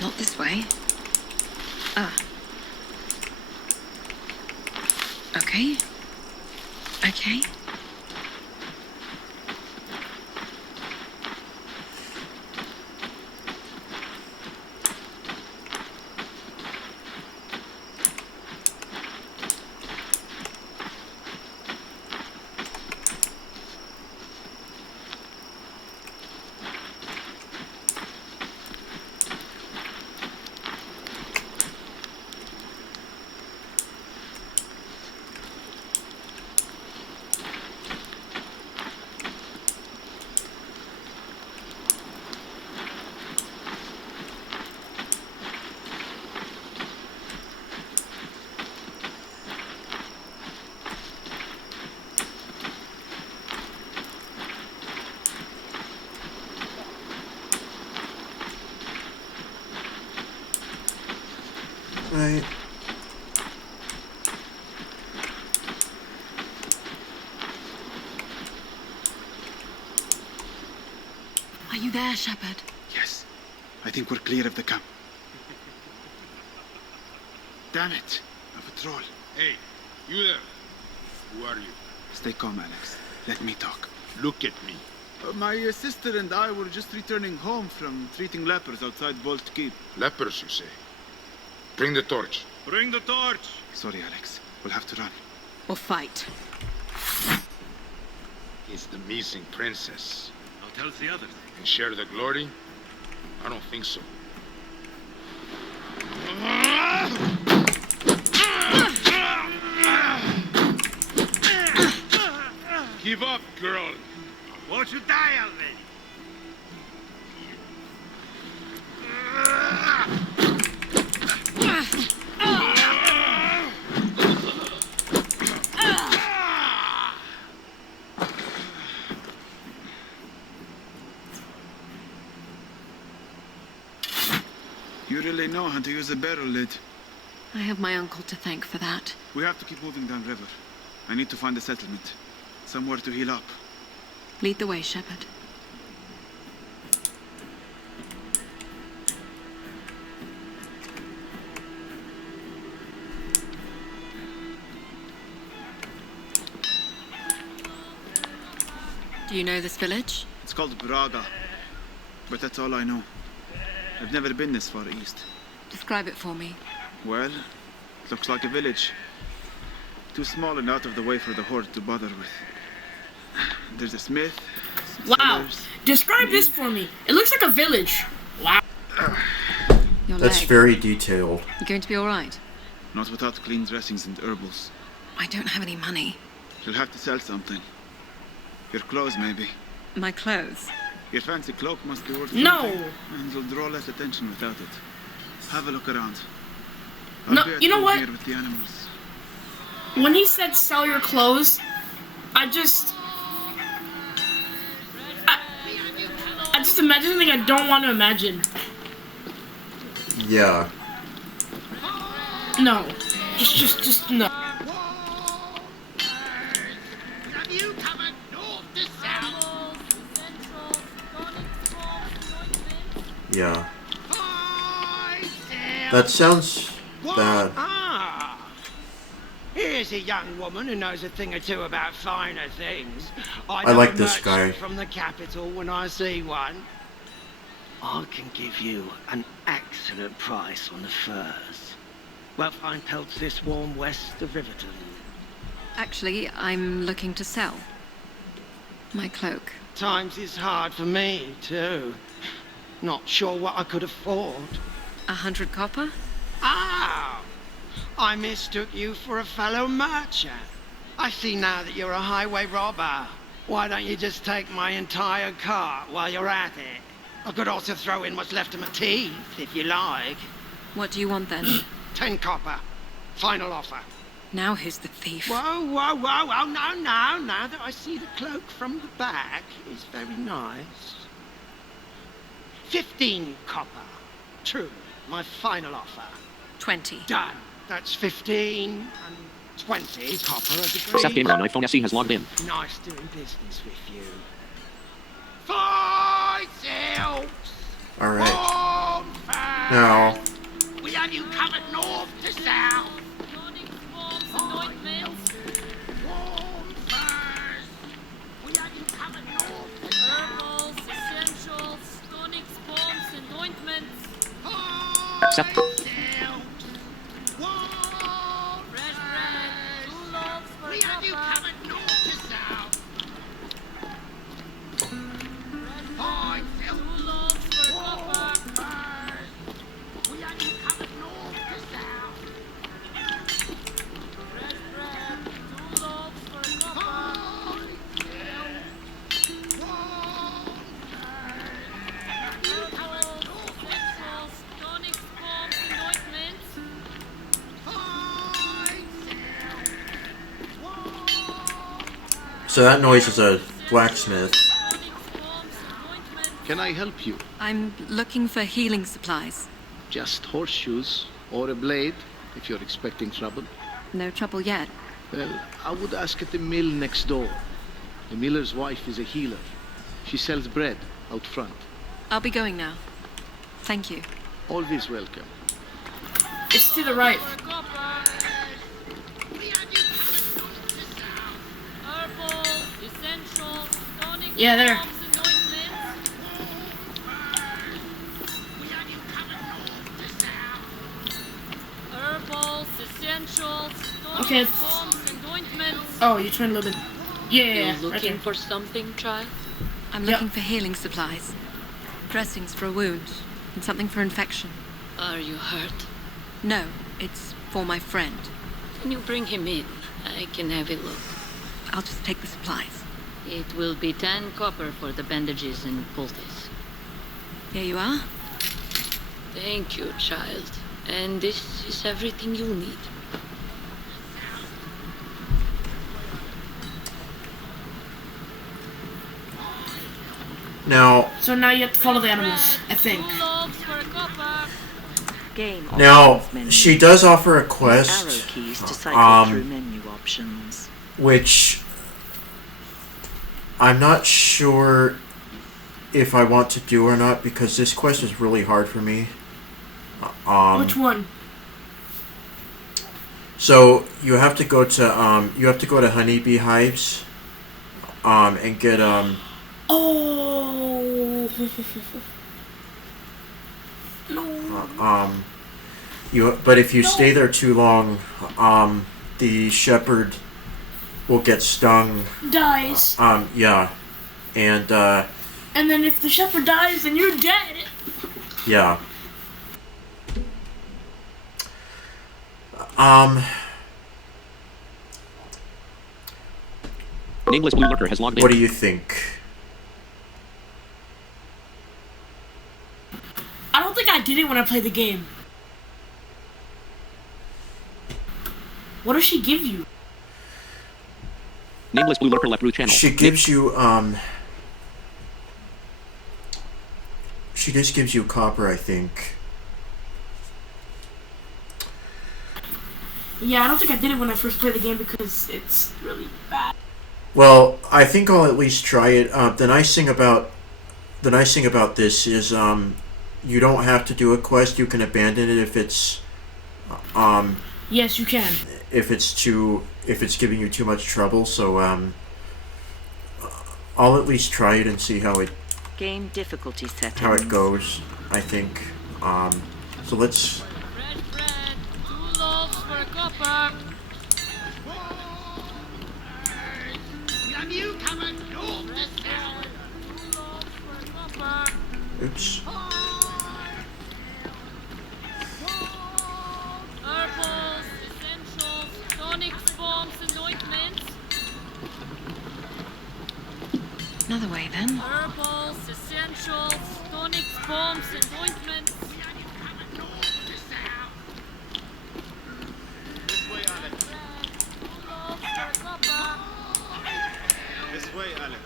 Not this way. Ah. Okay. Okay. Right. Are you there, Shepard? Yes. I think we're clear of the camp. Damn it! A patrol. Hey, you there. Who are you? Stay calm, Alex. Let me talk. Look at me. My sister and I were just returning home from treating lepers outside Bolt Keep. Lepers, you say? Bring the torch. Bring the torch! Sorry, Alex. We'll have to run. Or fight? It's the missing princess. Now tell the others. And share the glory? I don't think so. Keep give up, girl. Won't you die already? You really know how to use a barrel lid. I have my uncle to thank for that. We have to keep moving downriver. I need to find a settlement. Somewhere to heal up. Lead the way, Shepard. Do you know this village? It's called Braga. But that's all I know. I've never been this far east. Describe it for me. Well, it looks like a village. Too small and out of the way for the horde to bother with. There's a smith. some Wow. sellers. Describe this for me. It looks like a village. Wow. Your That's leg. very detailed. You going to be all right? Not without clean dressings and herbals. I don't have any money. You'll have to sell something. Your clothes, maybe. My clothes. Your fancy cloak must be worth No. something, and you'll draw less attention without it. Have a look around. No, be at you know home what? here with the animals. When he said sell your clothes, I just imagine something I don't want to imagine. Yeah. No. Just no. Have you covered north to south? Yeah. Hi, Sam. That sounds bad. Ah. Here's a young woman who knows a thing or two about finer things. I know like a this guy. merchant from the capital when I see one. I can give you an excellent price on the furs. Well, fine pelts this warm west of Riverton. Actually, I'm looking to sell. My cloak. Times is hard for me, too. Not sure what I could afford. 100 copper? Ah! I mistook you for a fellow merchant. I see now that you're a highway robber. Why don't you just take my entire cart while you're at it? I could also throw in what's left of my teeth, if you like. What do you want then? 10 copper. Final offer. Now who's the thief? Whoa, whoa, whoa, oh, no, no. Now that I see the cloak from the back, it's very nice. 15 copper. True. My final offer. 20. Done. That's 15 and 20 copper as agreed. Seth Gamer on iPhone SE has logged in. Nice doing business with you. Fight silks! Alright. Bonfires! Now, We have you covered north to south. Bonfires! We have you covered north to south. essentials, tonics, bombs, and ointments. Seth. Silks! Fresh bread, 2 loaves for We have you covered north to south. Fight silks! 2 loaves for Bonfires! We have you covered north to south. Fresh bread, 2 loaves for Fight silks! Bonfires! essentials, tonics, bombs, and ointments. so that noise is a blacksmith. Can I help you? I'm looking for healing supplies. Just horseshoes or a blade if you're expecting trouble. No trouble yet. Well, I would ask at the mill next door. The miller's wife is a healer. She sells bread out front. I'll be going now. Thank you. Always welcome. It's to the right. Yeah, there. Okay. Oh, you turned a little bit. Yeah, right Looking there. for something, child? I'm Yep. looking for healing supplies. Dressings for a wound, and something for infection. Are you hurt? No, it's for my friend. Can you bring him in? I can have a look. I'll just take the supplies. It will be 10 copper for the bandages and poultice. Here you are. Thank you, child. And this is everything you'll need. Now, So now you have to follow the animals, I think. Game now options menu. she does offer a Arrow quest, keys to cycle through um, menu options. which I'm not sure if I want to do or not because this quest is really hard for me. Which one? So you have to go to honeybee hives, and get Oh. No. but if you stay there too long, the shepherd will get stung. Dies. Yeah, and And then if the shepherd dies, then you're dead. yeah. Nameless blue lurker has logged in. What do you think? I don't think I did it when I played the game. What does she give you? Nameless blue lurker left root channel. She gives you she just gives you copper, I think. Yeah, I don't think I did it when I first played the game because it's really bad. Well, I think I'll at least try it. The nice thing about this is you don't have to do a quest. You can abandon it if it's Yes, you can. if it's giving you too much trouble. So I'll at least try it and see how it Game difficulty settings. goes. I think. So let's. Red bread, 2 loaves for a copper. Young newcomer, no! Red bread, 2 loaves for a copper. Oops. Herbals, essentials, tonics, bombs, and ointments. Another way then. Herbals, essentials, tonics, bombs, and ointments. This way, Alex. 2 loaves for a copper. This way, Alex.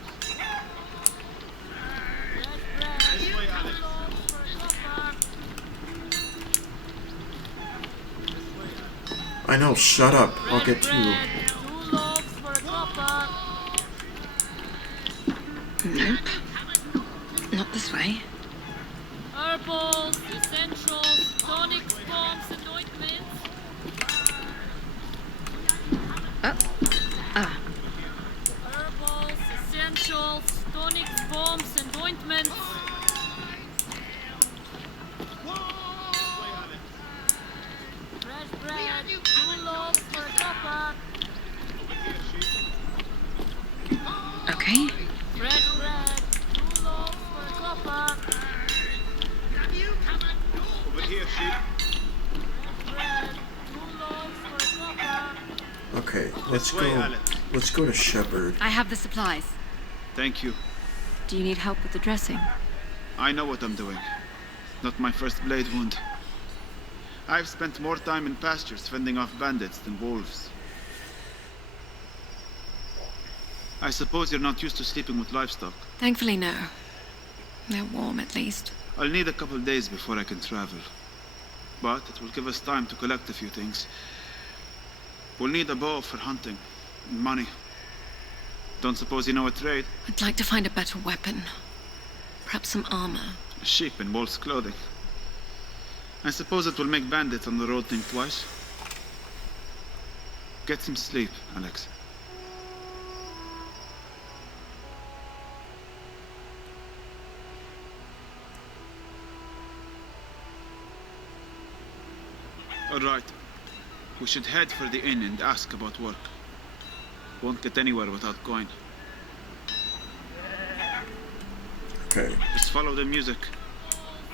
Red bread, This way, Alex. 2 loaves for a copper. I know. Shut up. I'll Red get to you. bread, 2 loaves for a copper. Nope. Not this way. Herbals, essentials, tonics, bombs, and ointments. Oh. Ah. Herbals, essentials, tonics, bombs, and ointments. Fresh bread, 2 loaves for a copper. Okay. Fresh bread, 2 loaves for a copper. Over here, sheep. Bread, 2 loaves for a copper. Okay. Let's This way, go. Alex. Let's go to shepherd. I have the supplies. Thank you. Do you need help with the dressing? I know what I'm doing. Not my first blade wound. I've spent more time in pastures fending off bandits than wolves. I suppose you're not used to sleeping with livestock. Thankfully, no. They're warm, at least. I'll need a couple days before I can travel. But it will give us time to collect a few things. We'll need a bow for hunting. And money. Don't suppose you know a trade? I'd like to find a better weapon. Perhaps some armor. A sheep in wolf's clothing. I suppose it will make bandits on the road think twice. Get some sleep, Alex. All right. We should head for the inn and ask about work. Won't get anywhere without going. Okay. Just follow the music.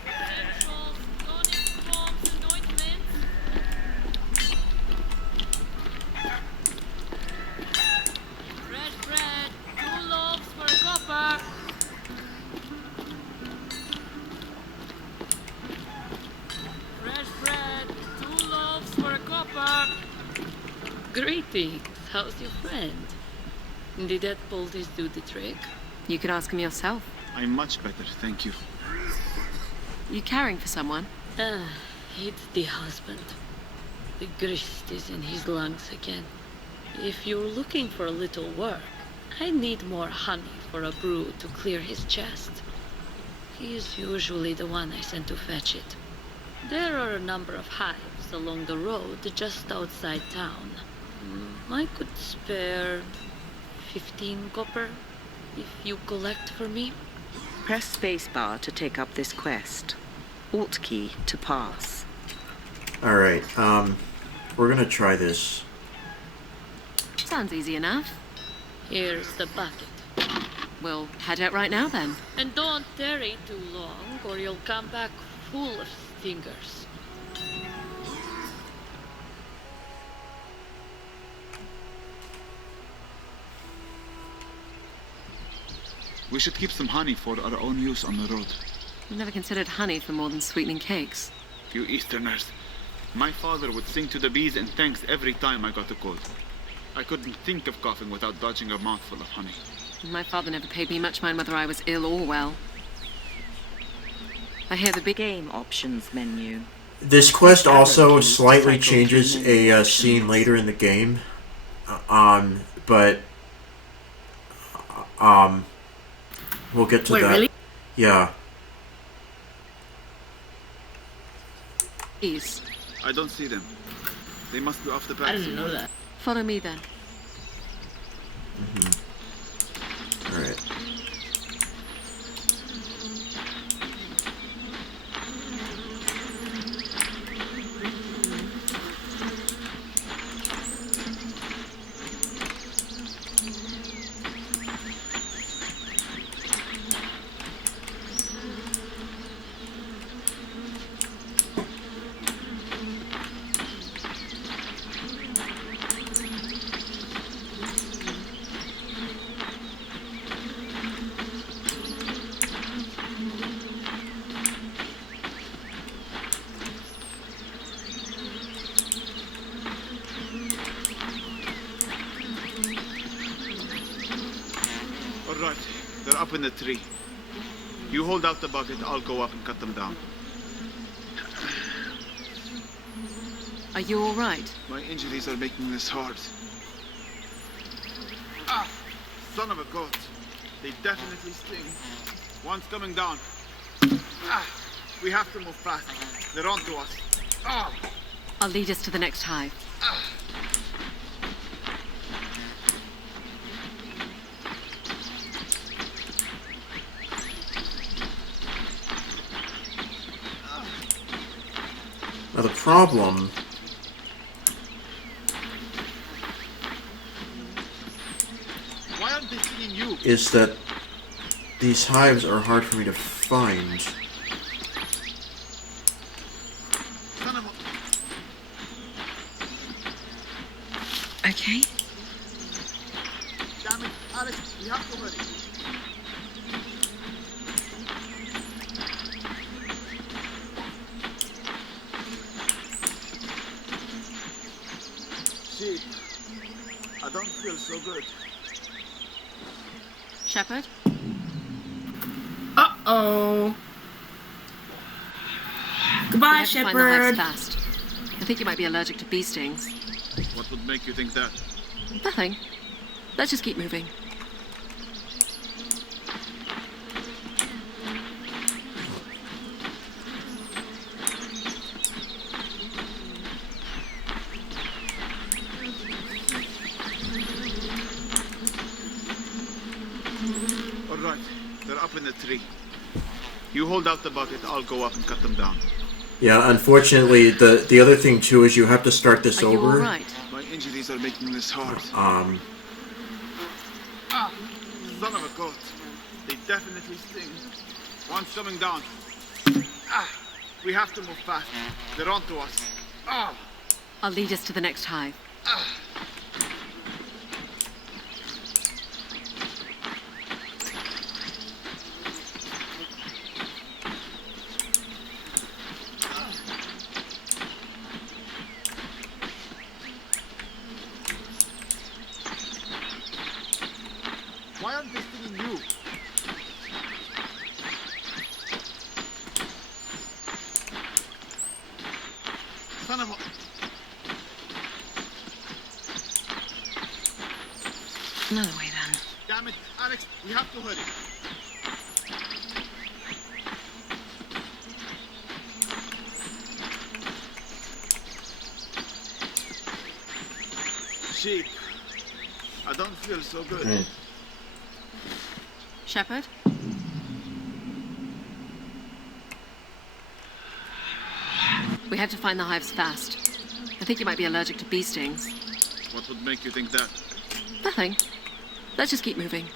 Essentials, tonics, bombs, and ointments. Fresh bread, 2 loaves Greetings. How's your friend? Did that poultice do the trick? You could ask him yourself. I'm much better, thank you. You caring for someone? It's the husband. The grist is in his lungs again. If you're looking for a little work, I need more honey for a brew to clear his chest. He is usually the one I send to fetch it. There are a number of hives along the road just outside town. I could spare 15 copper if you collect for me. Press spacebar to take up this quest. Alt key to pass. Alright, we're gonna try this. Sounds easy enough. Here's the bucket. We'll head out right now then. And don't tarry too long, or you'll come back full of stingers. We should keep some honey for our own use on the road. I've never considered honey for more than sweetening cakes. You Easterners. My father would sing to the bees in thanks every time I got a cold. I couldn't think of coughing without dodging a mouthful of honey. My father never paid me much mind whether I was ill or well. I hear the big Game options menu. This quest also keys slightly cycle changes through menu a options. scene later in the game. But we'll get to Wait, that. really? Yeah. bees. I don't see them. They must be off the back. I didn't know that. Follow me then. Alright. Alright, they're up in the tree. You hold out the bucket, I'll go up and cut them down. Are you all right? My injuries are making this hard. Ah! Son of a goat. They definitely sting. One's coming down. Ah! We have to move fast. They're onto us. Ah! I'll lead us to the next hive. Now the problem Why aren't they seeing you? is that these hives are hard for me to find. Son of a... Okay. Damn it, Alex, we have to hurry. Sheep. I don't feel so good. Shepherd? Uh-oh. We Goodbye, have to find the hives Shepherd. fast. I think you might be allergic to bee stings. What would make you think that? Nothing. Let's just keep moving. All right, they're up in the tree. You hold out the bucket, I'll go up and cut them down. Yeah, unfortunately, the other thing too is you have to start this Are you over. all right? My injuries are making this hard. Ah! Son of a goat. They definitely sting. One's coming down. Ah! We have to move fast. They're onto us. Ah! I'll lead us to the next hive. Why aren't they stinging you? Son of a... Another way then. Damn it, Alex, we have to hurry. Sheep. I don't feel so good. Shepherd? We have to find the hives fast. I think you might be allergic to bee stings. What would make you think that? Nothing. Let's just keep moving.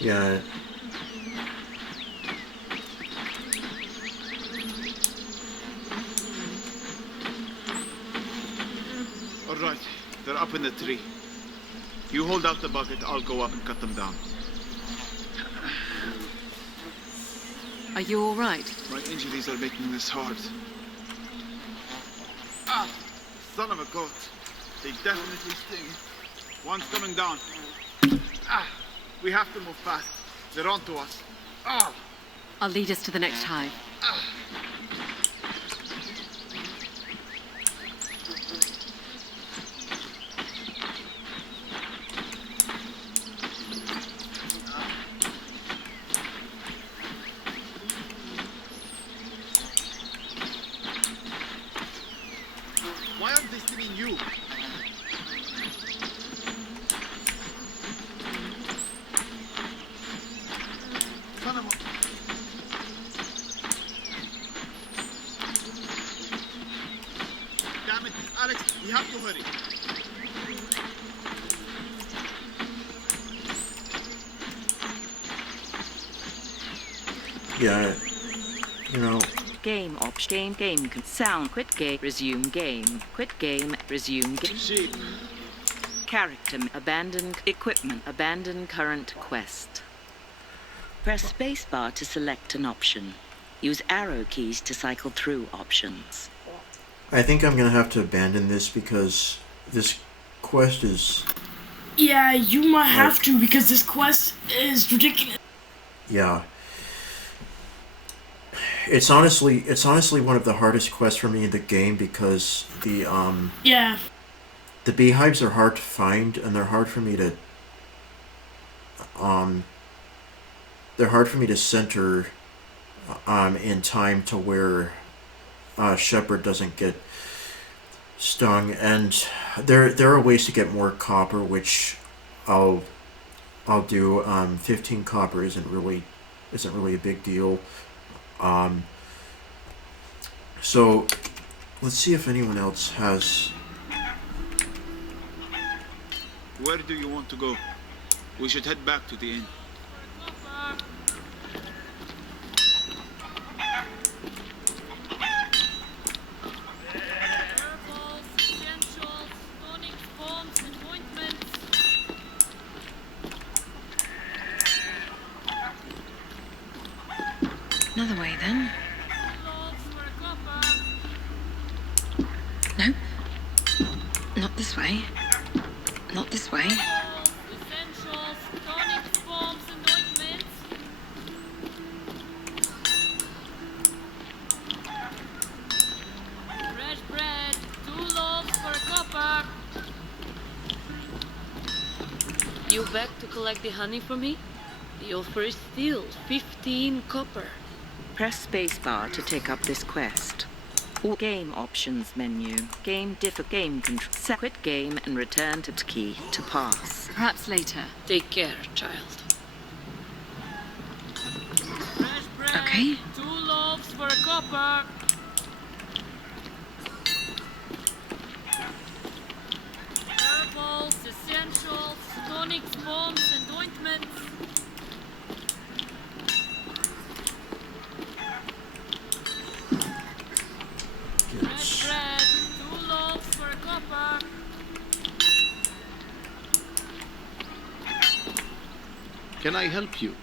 Yeah. All right, they're up in the tree. You hold out the bucket, I'll go up and cut them down. Are you all right? My injuries are making this hard. Ah! Son of a goat. They definitely sting. One's coming down. Ah! We have to move fast. They're onto us. Ah! I'll lead us to the next hive. Why aren't they stinging you? Son of a... Damn it, Alex, we have to hurry. Yeah. You know, Game option. Game sound. Quit game. Resume game. Quit game. Resume game. Sheep. Character. Abandon equipment. Abandon current quest. Press spacebar to select an option. Use arrow keys to cycle through options. I think I'm gonna have to abandon this because this quest is... Yeah, you might have to because this quest is ridiculous. Yeah. It's honestly one of the hardest quests for me in the game because Yeah. the beehives are hard to find and they're hard for me to center in time to where Shepherd doesn't get stung, and there are ways to get more copper, which I'll do. 15 copper isn't really a big deal. So let's see if anyone else has... Where do you want to go? We should head back to the inn. Another way then. Nope. Not this way. Not this way. Fresh bread, 2 loaves for a copper. You back to collect the honey for me? The offer is still 15 copper. Press spacebar to take up this quest. Or game options menu. Game control. Quit game and return to key to pass. Perhaps later. Take care, child. Fresh bread, Okay. 2 loaves for a copper. Herbals, essentials, tonics, bombs, and ointments. Fresh bread, 2 loaves for a copper. Can I help you?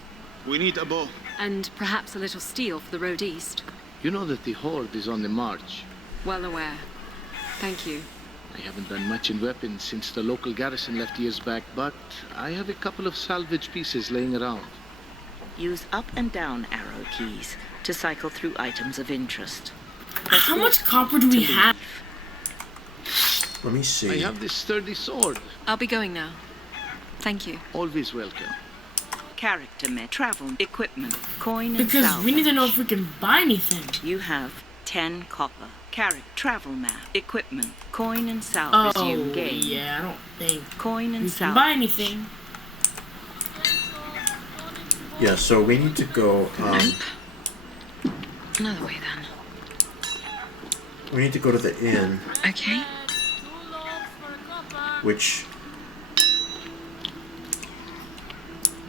We need a bow. And perhaps a little steel for the road east. You know that the Horde is on the march. Well aware. Thank you. I haven't done much in weapons since the local garrison left years back, but I have a couple of salvage pieces laying around. Use up and down arrow keys to cycle through items of interest. How much copper do we have? Let me I see. have this sturdy sword. I'll be going now. Thank you. Always welcome. Character met travel equipment, coin and Because salvage. we need to know if we can buy anything. You have 10 copper. Character travel map, equipment, coin and salvage. Oh, Resume game. yeah, I don't think Coin and we can salvage. buy anything. Yeah, so we need to go. Another way then. We need to go to the inn, Okay. which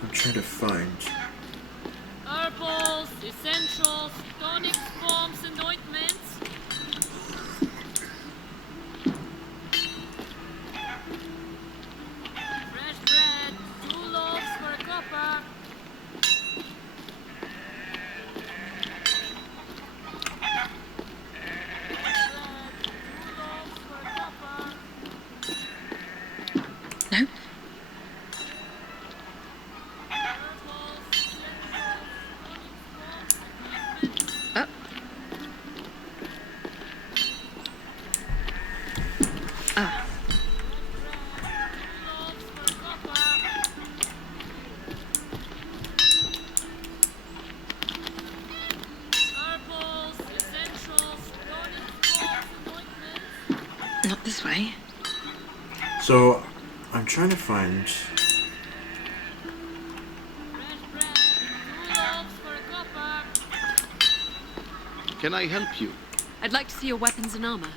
I'm trying to find. Herbals, essentials, tonics, bombs, and ointments. Fresh bread, 2 loaves for a copper. Nope. Oh. Ah. Herbals, essentials, tonics, bombs, and ointments. Not this way. So I'm trying to find. Fresh bread, 2 loaves for a copper. Can I help you? I'd like to see your weapons and armor.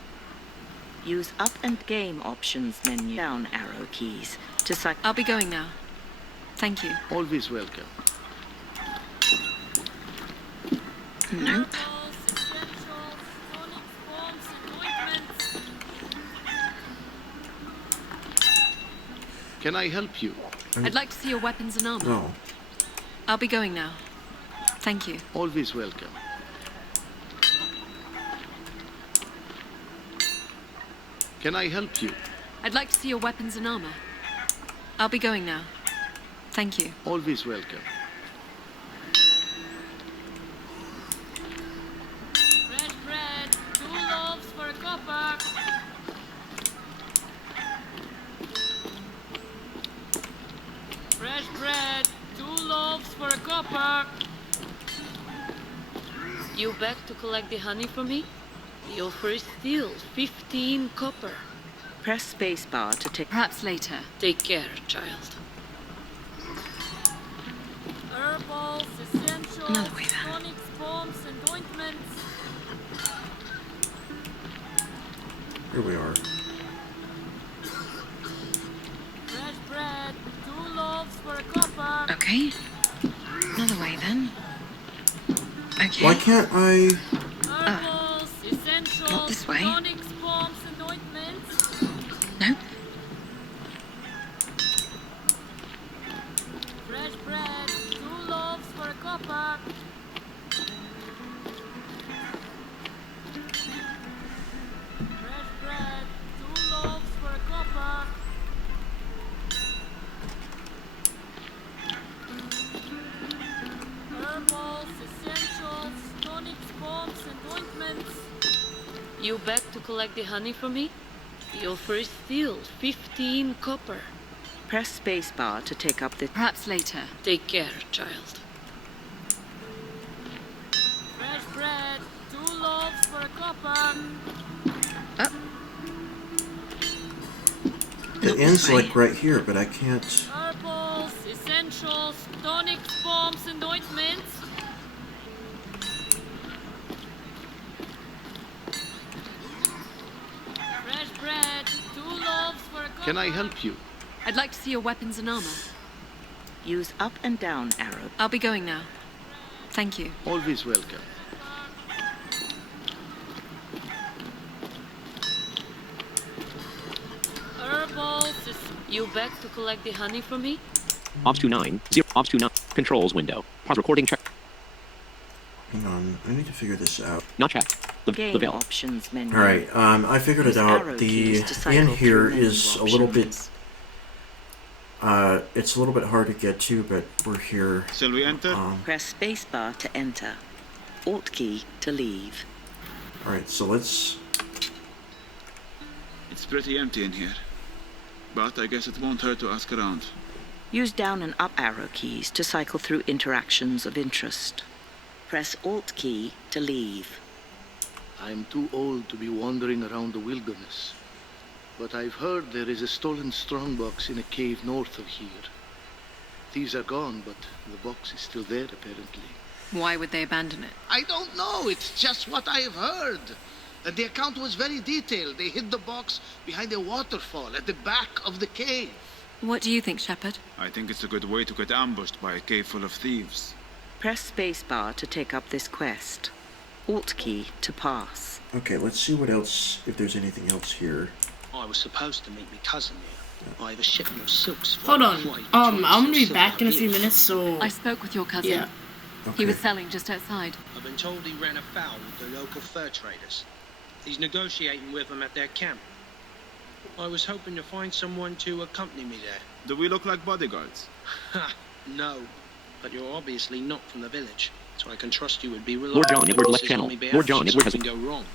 Use up and game options menu. Down arrow keys to cycle. I'll be going now. Thank you. Always welcome. Nope. Herbals, essentials, tonics, bombs, and ointments. Can I help you? I'd like to see your weapons and armor. No. I'll be going now. Thank you. Always welcome. Can I help you? I'd like to see your weapons and armor. I'll be going now. Thank you. Always welcome. Fresh bread, 2 loaves for a copper. Fresh bread, 2 loaves for a copper. You beg to collect the honey from me? The offer is still 15 copper. Press spacebar to take. Perhaps later. Take care, child. Herbals, essentials, Another way then. tonics, bombs, and ointments. Here we are. Fresh bread, 2 loaves for a copper. Okay. Another way then. Okay. Why can't I? Herbals, essentials, Not this way. tonics, bombs, and ointments. Nope. Fresh bread, 2 loaves for a copper. Fresh bread, 2 loaves for a copper. Herbals, essentials, tonics, bombs, and ointments. You beg to collect the honey from me? The offer is still 15 copper. Press spacebar to take up the... Perhaps later. Take care, child. Fresh bread, 2 loaves for a copper. It ends like right here, but I can't. Herbals, essentials, tonics, bombs, and ointments. Fresh bread, 2 loaves for a copper. Can I help you? I'd like to see your weapons and armor. Use up and down arrow. I'll be going now. Thank you. Always welcome. Herbals. You back to collect the honey for me? Obs 29, 0, Obs 29, controls window. Pause recording check. Hang on, I need to figure this out. Not checked. The Game veil. options menu. Alright, I figured it out. The inn here is a little bit... it's a little bit hard to get to, but we're here. Shall we enter? Press spacebar to enter. Alt key to leave. Alright, so let's... It's pretty empty in here. But I guess it won't hurt to ask around. Use down and up arrow keys to cycle through interactions of interest. Press Alt key to leave. I'm too old to be wandering around the wilderness. But I've heard there is a stolen strongbox in a cave north of here. Thieves are gone, but the box is still there, apparently. Why would they abandon it? I don't know. It's just what I have heard. The account was very detailed. They hid the box behind a waterfall at the back of the cave. What do you think, Shepard? I think it's a good way to get ambushed by a cave full of thieves. Press spacebar to take up this quest. Alt key to pass. Okay, let's see what else, if there's anything else here. I was supposed to meet my cousin here. I have a shipment of silks. Hold on. I'm gonna be back in a few minutes, so... I spoke with your cousin. Yeah. He was selling just outside. I've been told he ran afoul with the local fur traders. He's negotiating with them at their camp. I was hoping to find someone to accompany me there. Do we look like bodyguards? Ha! No. But you're obviously not from the village, so I can trust you would be reliable. Lord John Edward left witnesses channel. on my behalf Lord John should Edward has... something go wrong.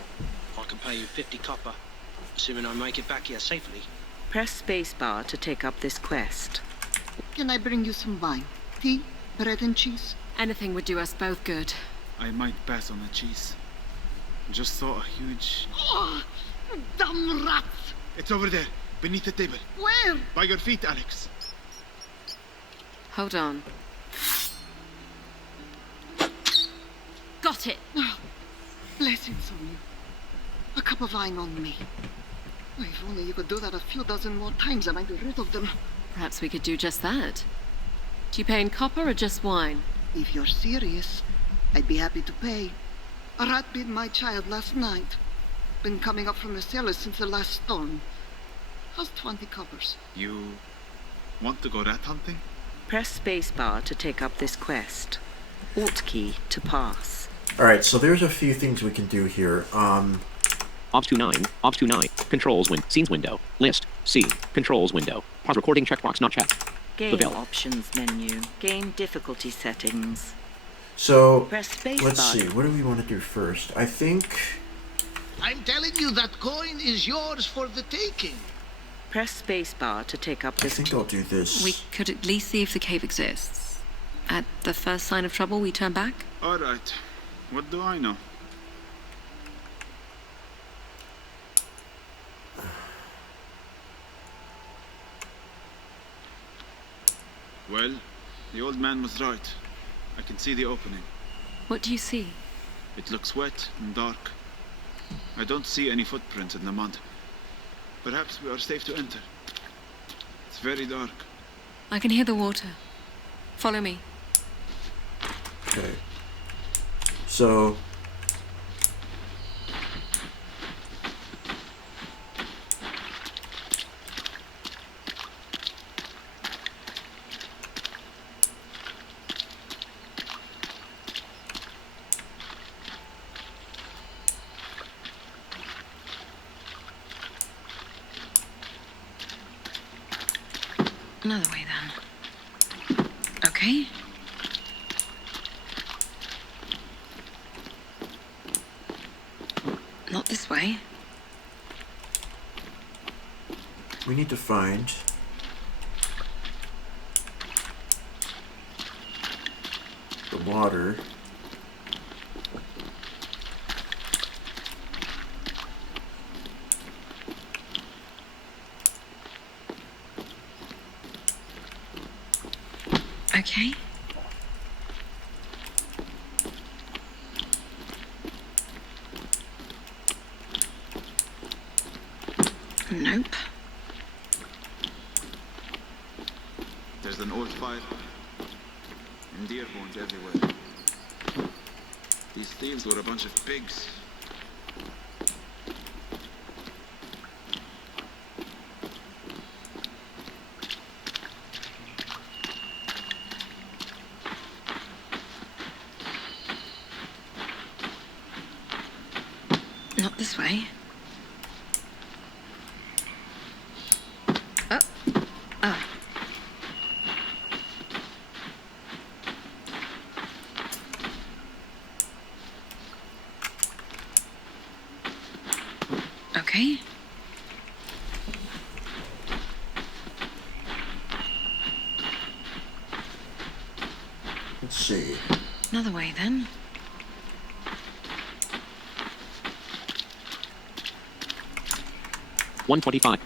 I can pay you 50 copper, assuming I make it back here safely. Press spacebar to take up this quest. Can I bring you some wine? Tea? Bread and cheese? Anything would do us both good. I might pass on the cheese. Just saw a huge... Oh, damn rats! It's over there, beneath the table. Where? By your feet, Alex. Hold on. Got it! Oh, blessings on you. A cup of wine on me. Oh, if only you could do that a few dozen more times, I might be rid of them. Perhaps we could do just that. Do you pay in copper or just wine? If you're serious, I'd be happy to pay. A rat bit my child last night. Been coming up from the cellar since the last storm. How's 20 coppers? You want to go rat hunting? Press spacebar to take up this quest. Alt key to pass. Alright, so there's a few things we can do here. Obs 29, Obs 29, controls scenes window, list, C, controls window, pause recording checkbox not checked. Game The veil. options menu. Game difficulty settings. So, Press spacebar. let's see, what do we want to do first? I think... I'm telling you, that coin is yours for the taking. Press spacebar to take up I this... think I'll do this. We could at least see if the cave exists. At the first sign of trouble, we turn back? All right. What do I know? Well, the old man was right. I can see the opening. What do you see? It looks wet and dark. I don't see any footprints in the mud. Perhaps we are safe to enter. It's very dark. I can hear the water. Follow me. Okay. So... Another way, then. Okay. Not this way. we need to find... the water. Okay. Nope. There's an old fire and deer bones everywhere. These thieves were a bunch of pigs. Not this way. Oh. Oh. Okay. Let's see. Another way then. $125.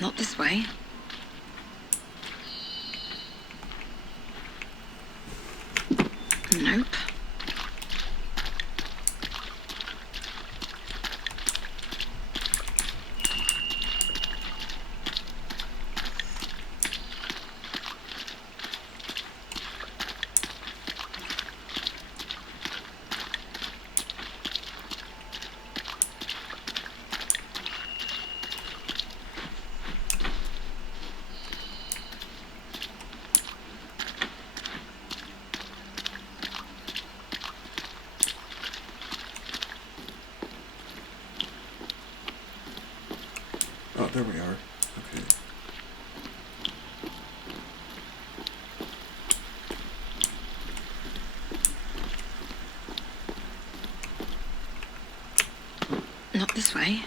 Not this way. Nope. Oh, there we are. Okay. Not this way.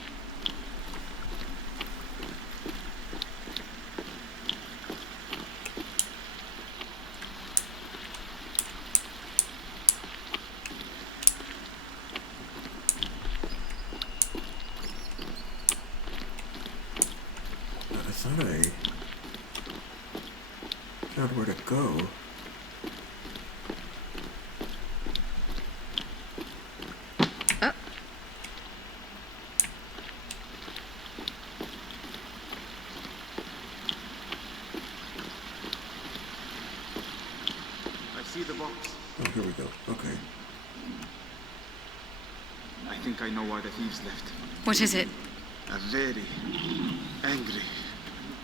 I thought I found where to go. Oh. I see the box. Oh, here we go. Okay. I think I know why the thieves left. What is it? A very angry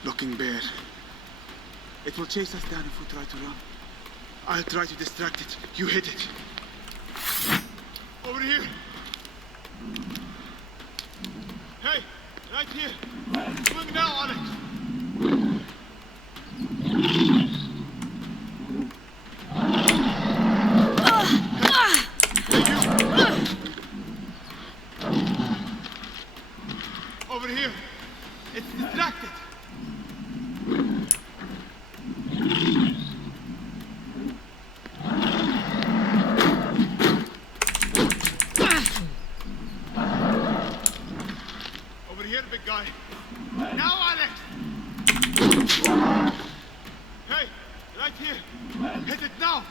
looking bear. It will chase us down if we try to run. I'll try to distract it. You hit it. Over here. Hey, right here. Swing now, Alex. Over here. It's distracted. Over here, big guy. Now, Alex. Hey, right here. Hit it now.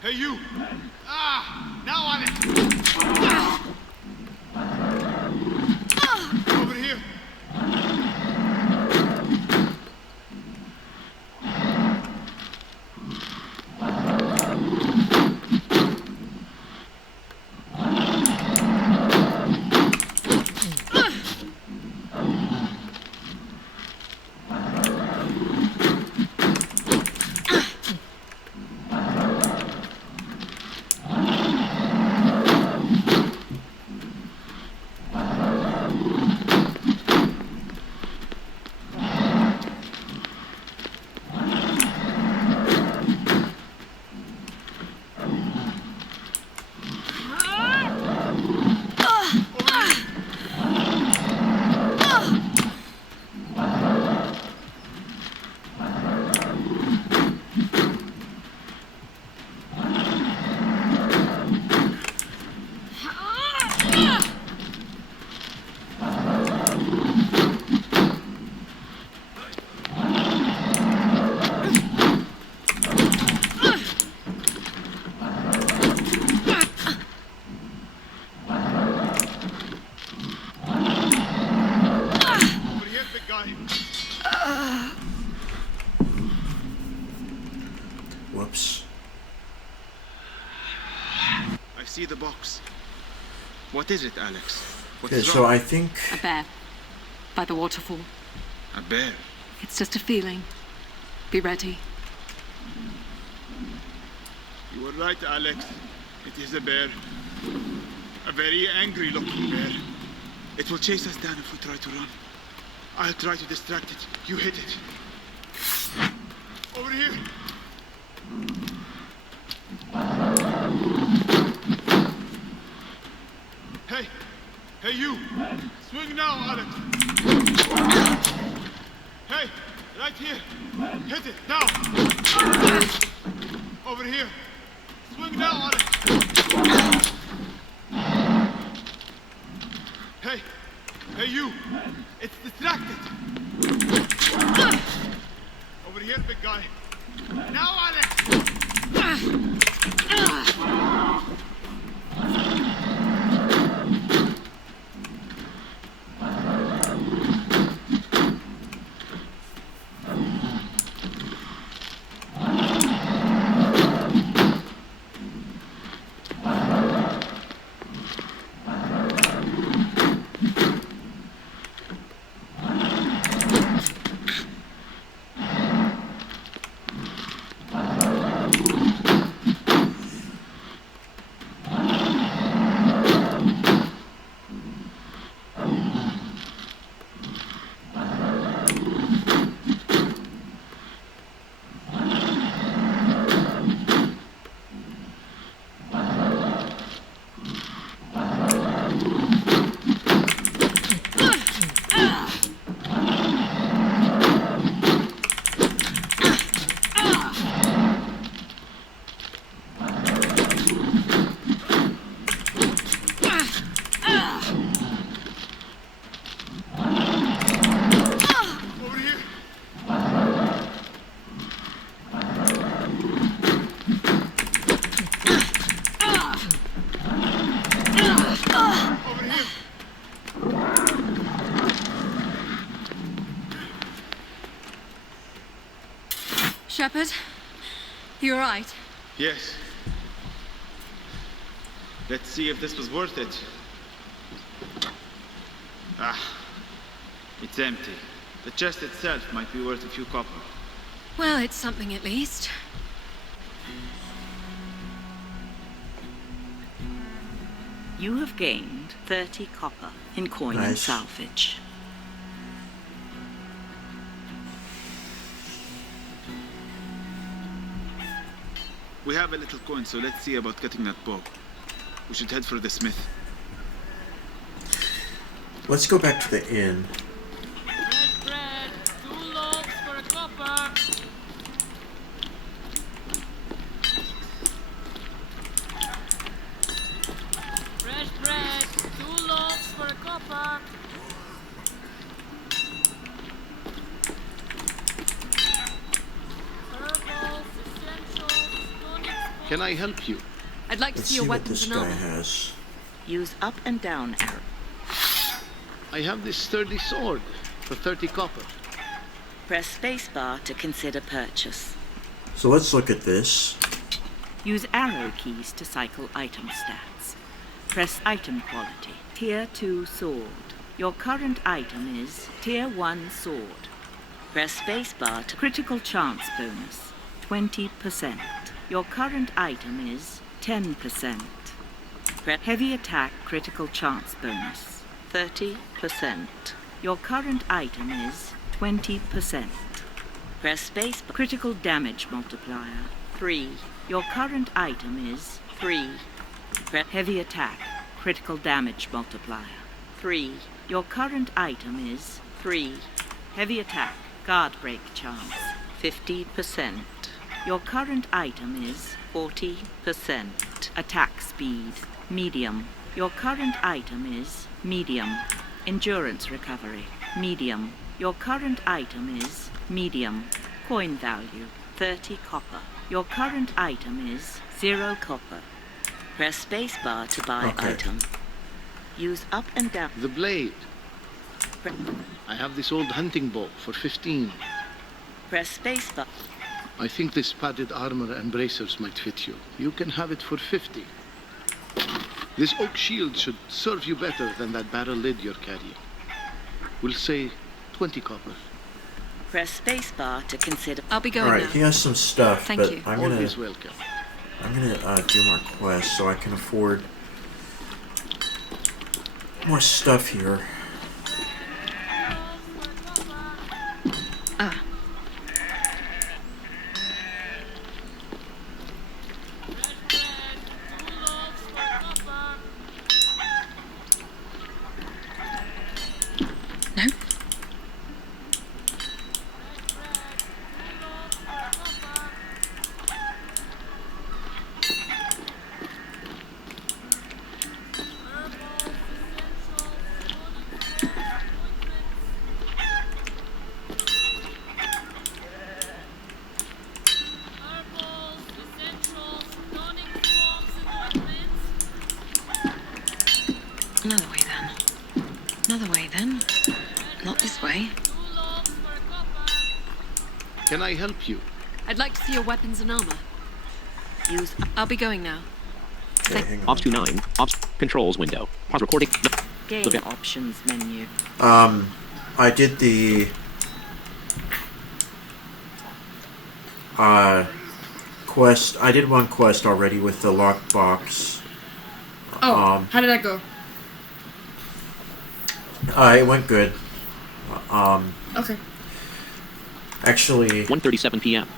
Hey, you! Ah! Now on it! Over here! Whoops. I see the box. What is it, Alex? What's Okay, wrong? so I think... A bear. By the waterfall. A bear? It's just a feeling. Be ready. You were right, Alex. It is a bear. A very angry-looking bear. It will chase us down if we try to run. I'll try to distract it. You hit it. Over here! Hey! Hey, you! Swing now, Alex! Hey! Right here! Hit it, now! Over here! Swing now, Alex! Hey! Hey, you! It's distracted! Over here, big guy! Now, Alex! Shepard, you all right? Yes. Let's see if this was worth it. Ah, it's empty. The chest itself might be worth a few copper. Well, it's something at least. You have gained 30 copper in coin and Nice. salvage. We have a little coin, so let's see about getting that bow. We should head for the smith. Let's go back to the inn. Fresh bread, 2 loaves for a copper. Fresh bread, 2 loaves for a copper. Herbals, essentials, tonics. Can I help you? I'd like to Let's see see your what weapons this and guy armor. has. Use up and down arrow. I have this sturdy sword for 30 copper. Press spacebar to consider purchase. So let's look at this. Use arrow keys to cycle item stats. Press item quality. Tier 2 sword. Your current item is Tier 1 sword. Press spacebar to critical chance bonus. 20%. Your current item is 10%. Press heavy attack critical chance bonus. 30%. Your current item is 20%. Press space critical damage multiplier. 3. Your current item is 3. Press heavy attack critical damage multiplier. 3. Your current item is 3. Heavy attack guard break chance. 50%. Your current item is 40%. Attack speed medium. Your current item is medium. Endurance recovery medium. Your current item is medium. Coin value 30 copper. Your current item is 0 copper. Press spacebar to buy Okay. item. Use up and down. The blade. Pre- I have this old hunting bow for 15. Press spacebar. I think this padded armor and bracers might fit you. You can have it for 50. This oak shield should serve you better than that barrel lid you're carrying. We'll say 20 copper. Press spacebar to consider. I'll be going All right, now. he has some stuff, Thank but you. I'm gonna Always welcome. do more quests so I can afford more stuff here. Ah. No? Another way then. Another way then. Not this way. Can I help you? I'd like to see your weapons and armor. Use I'll be going now. Okay, hang on. Ops 29. Ops. Controls window. Pause recording. game Okay. options menu. I did the quest. I did one quest already with the lockbox. Oh, how did that go? It went good. Okay. – Actually, 1:37 p.m.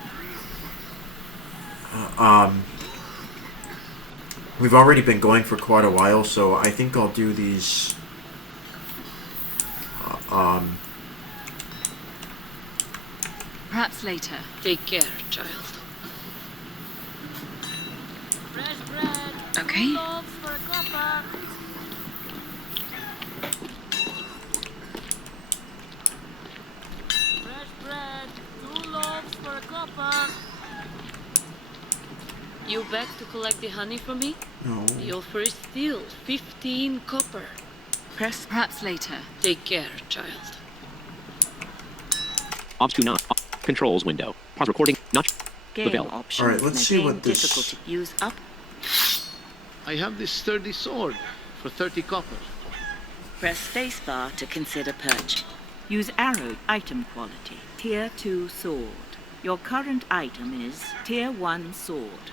We've already been going for quite a while, so I think I'll do these. Perhaps later. Take care, child. Okay. You back to collect the honey for me? No. You'll first steal 15 copper. Press Perhaps later. Take care, child. Ops 29. Controls window. Pause recording. Not. game bell. options. Alright, let's see Game what this- difficulty. Use up. I have this sturdy sword for 30 copper. Press spacebar to consider purchase. Use arrow item quality. Tier 2 sword. Your current item is Tier 1 sword.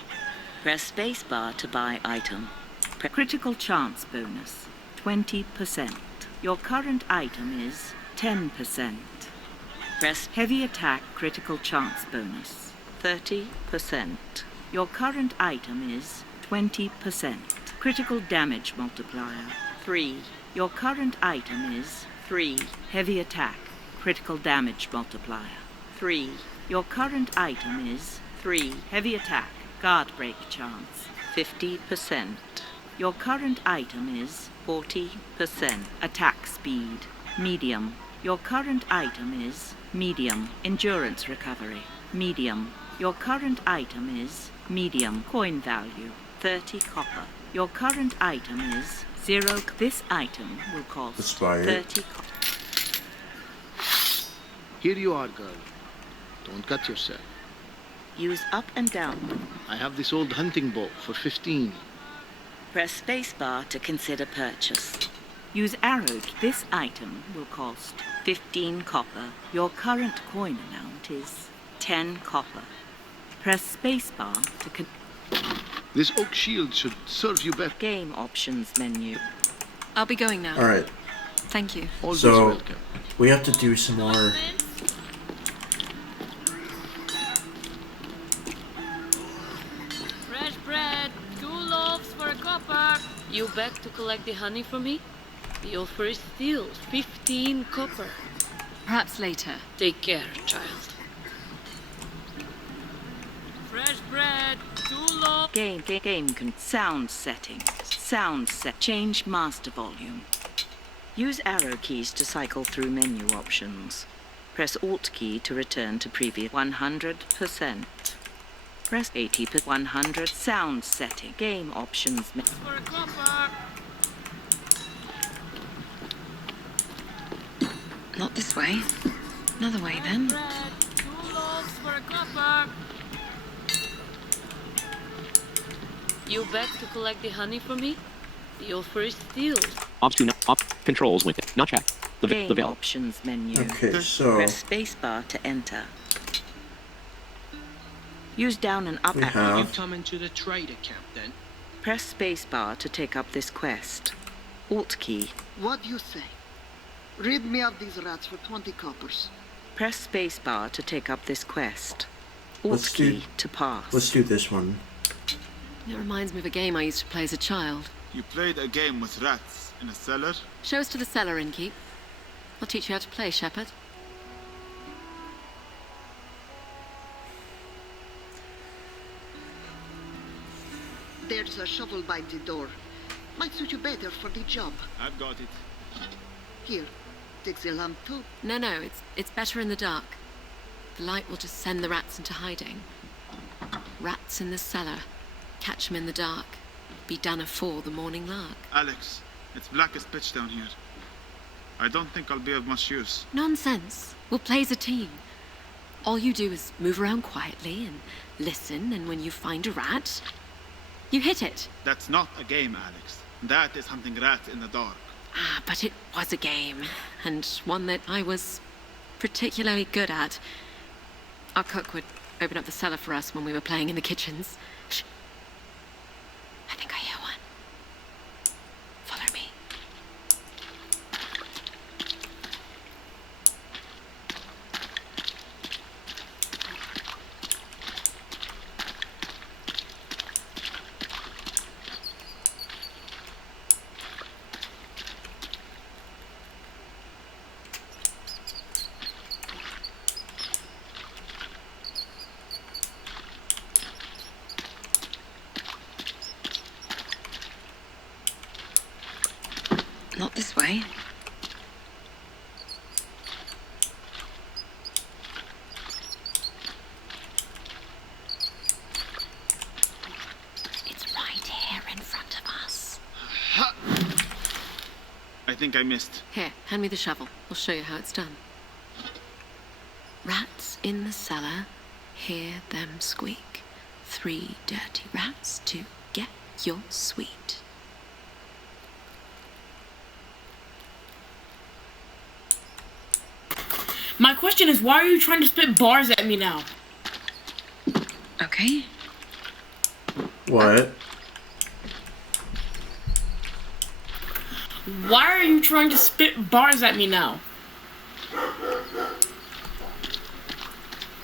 Press spacebar to buy item. Critical chance bonus 20%. Your current item is 10%. Press heavy attack critical chance bonus 30%. Your current item is 20%. Critical damage multiplier 3. Your current item is 3. Heavy attack critical damage multiplier 3. Your current item is 3. Heavy attack guard break chance 50%. Your current item is 40%. Attack speed medium. Your current item is medium. Endurance recovery medium. Your current item is medium. Coin value 30 copper. Your current item is 0. This item will cost Let's buy it. 30 copper. Here you are, girl. Don't cut yourself. Use up and down. I have this old hunting bow for 15. Press spacebar to consider purchase. Use arrow. This item will cost 15 copper. Your current coin amount is 10 copper. Press spacebar to This oak shield should serve you better. game options menu. I'll be going now. Alright, Thank you. Always So- welcome. we have to do some more. Fresh bread, 2 loaves for a copper. You back to collect the honey for me? You'll first steal 15 copper. Perhaps later. Take care, child. Fresh bread, 2 loaves. Sound settings. Sound set. Change master volume. Use arrow keys to cycle through menu options. Press Alt key to return to previous 100%. Press 80 per 100 sound setting. Game options. For a copper. Not this way. Another way then. Bread, 2 loaves for a copper. You beg to collect the honey for me? The offer is sealed. Ops to controls window. Not checked. The Game veil. options menu. Okay, so Press spacebar to enter. Use down and up we arrow. You have come into the trader camp then? Press spacebar to take up this quest. Alt key. What do you say? Rid me of these rats for 20 coppers. Press spacebar to take up this quest. Alt Let's do- key to pass. let's do this one. It reminds me of a game I used to play as a child. You played a game with rats in a cellar? Show us to the cellar, Innkeep. I'll teach you how to play, Shepherd. There's a shovel by the door. Might suit you better for the job. I've got it. Here, take the lamp too. No, it's better in the dark. The light will just send the rats into hiding. Rats in the cellar. Catch 'em in the dark. Be done afore the morning lark. Alex, it's black as pitch down here. I don't think I'll be of much use. Nonsense. We'll play as a team. All you do is move around quietly and listen, and when you find a rat, you hit it. That's not a game, Alex. That is hunting rats in the dark. Ah, but it was a game, and one that I was particularly good at. Our cook would open up the cellar for us when we were playing in the kitchens. Shh. I think I hear one. Follow me. Not this way. It's right here in front of us. I think I missed. Here, hand me the shovel. I'll show you how it's done. Rats in the cellar, hear them squeak. 3 dirty rats to get your sweet. My question is, why are you trying to spit bars at me now? Okay. What? Why are you trying to spit bars at me now?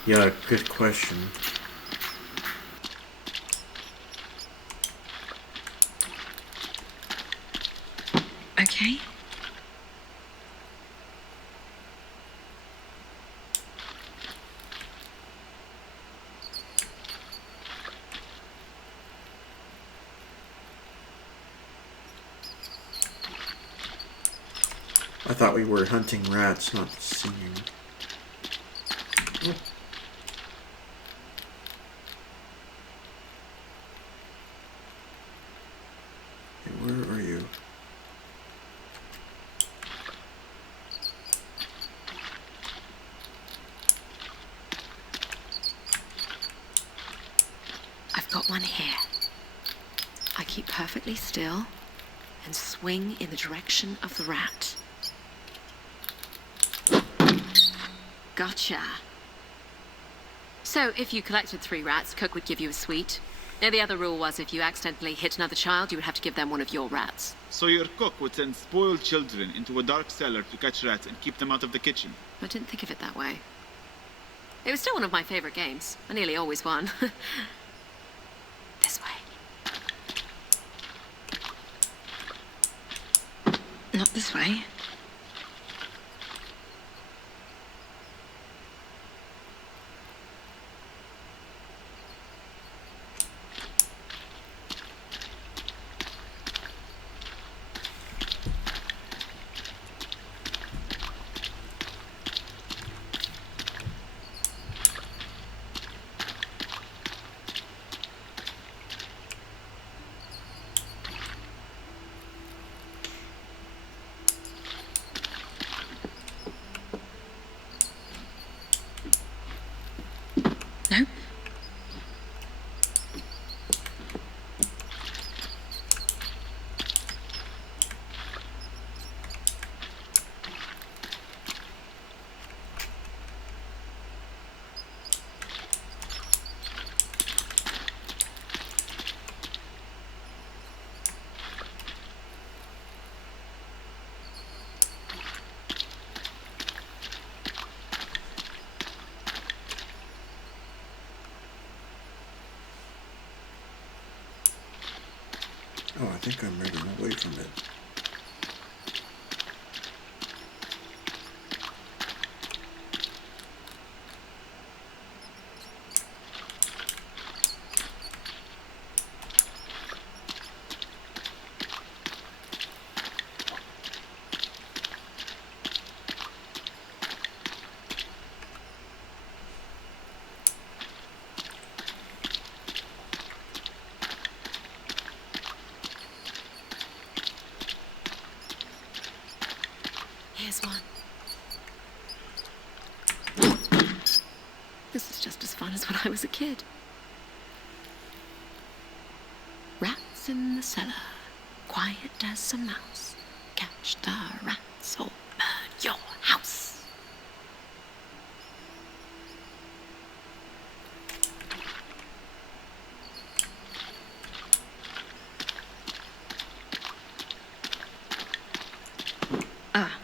Yeah, good question. Okay. I thought we were hunting rats, not singing. Hey, where are you? I've got one here. I keep perfectly still and swing in the direction of the rat. Gotcha. So, if you collected 3 rats, Cook would give you a sweet. Now, the other rule was if you accidentally hit another child, you would have to give them one of your rats. So your cook would send spoiled children into a dark cellar to catch rats and keep them out of the kitchen. I didn't think of it that way. It was still one of my favorite games. I nearly always won. This way. Not this way. Oh, I think I'm running away from it. Here's one. This is just as fun as when I was a kid. Rats in the cellar, quiet as a mouse. Catch the rats or burn your house. Ah.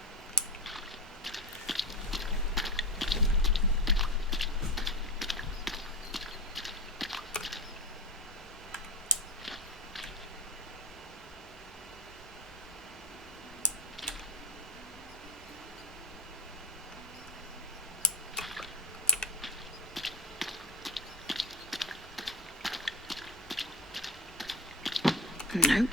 Nope.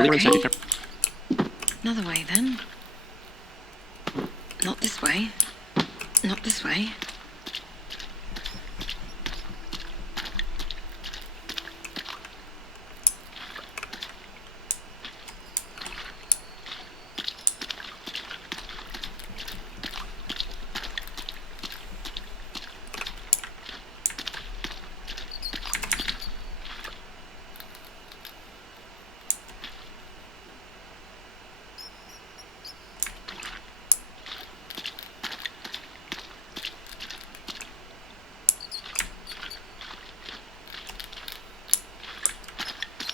Okay. Another way then. Not this way. Not this way.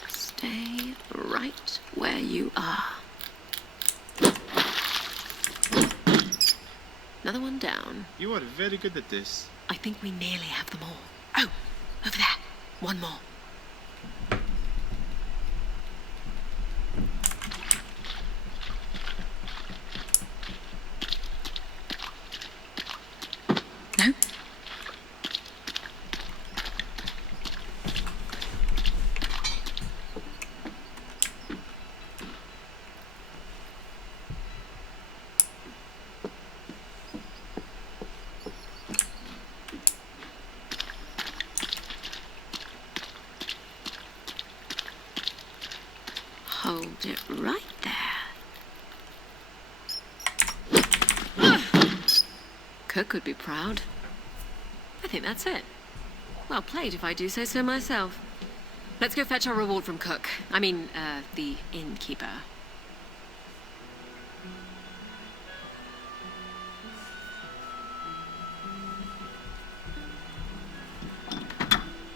Stay right where you are. Another one down. You are very good at this. I think we nearly have them all. Oh, over there. One more. No? Hold it right there. Cook would be proud. I think that's it. Well played, if I do say so myself. Let's go fetch our reward from Cook. I mean, the innkeeper.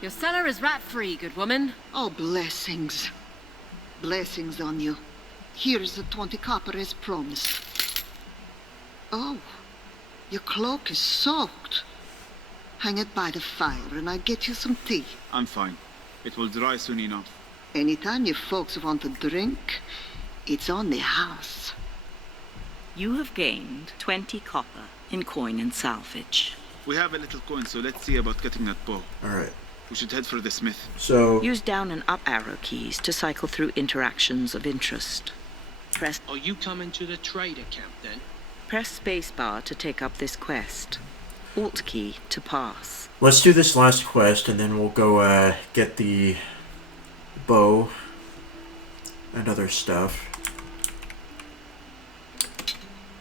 Your cellar is rat-free, good woman. Oh, blessings. Blessings on you. Here's the 20 copper as promised. Oh, your cloak is soaked. Hang it by the fire and I'll get you some tea. I'm fine. It will dry soon enough. Anytime you folks want a drink, it's on the house. You have gained 20 copper in coin and salvage. We have a little coin, so let's see about getting that bow. Alright. We should head for the smith. So... Use down and up arrow keys to cycle through interactions of interest. Press... Are you coming to the trader camp, then? Press spacebar to take up this quest. Alt key to pass. Let's do this last quest, and then we'll go get the bow and other stuff.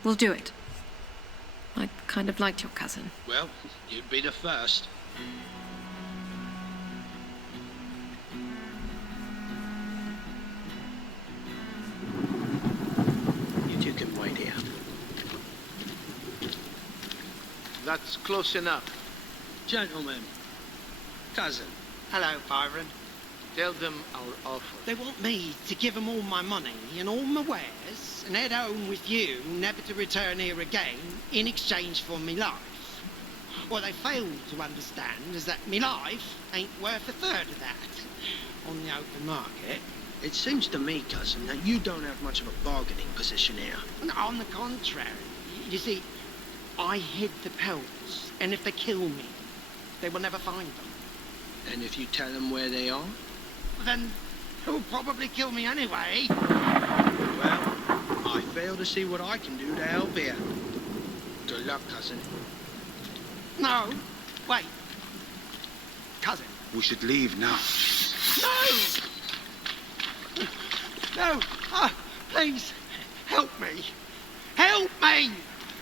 We'll do it. I kind of liked your cousin. Well, you'd be the first. You two can wait here. That's close enough. Gentlemen. Cousin. Hello, Byron. Tell them our offer. They want me to give them all my money and all my wares and head home with you, never to return here again, in exchange for me life. What they fail to understand is that me life ain't worth a third of that on the open market. It seems to me, cousin, that you don't have much of a bargaining position here. And on the contrary, you see, I hid the pelts, and if they kill me, they will never find them. And if you tell them where they are? Then they'll probably kill me anyway. Well, I fail to see what I can do to help here. Good luck, cousin. No, wait. Cousin. We should leave now. No! No! Please, help me. Help me!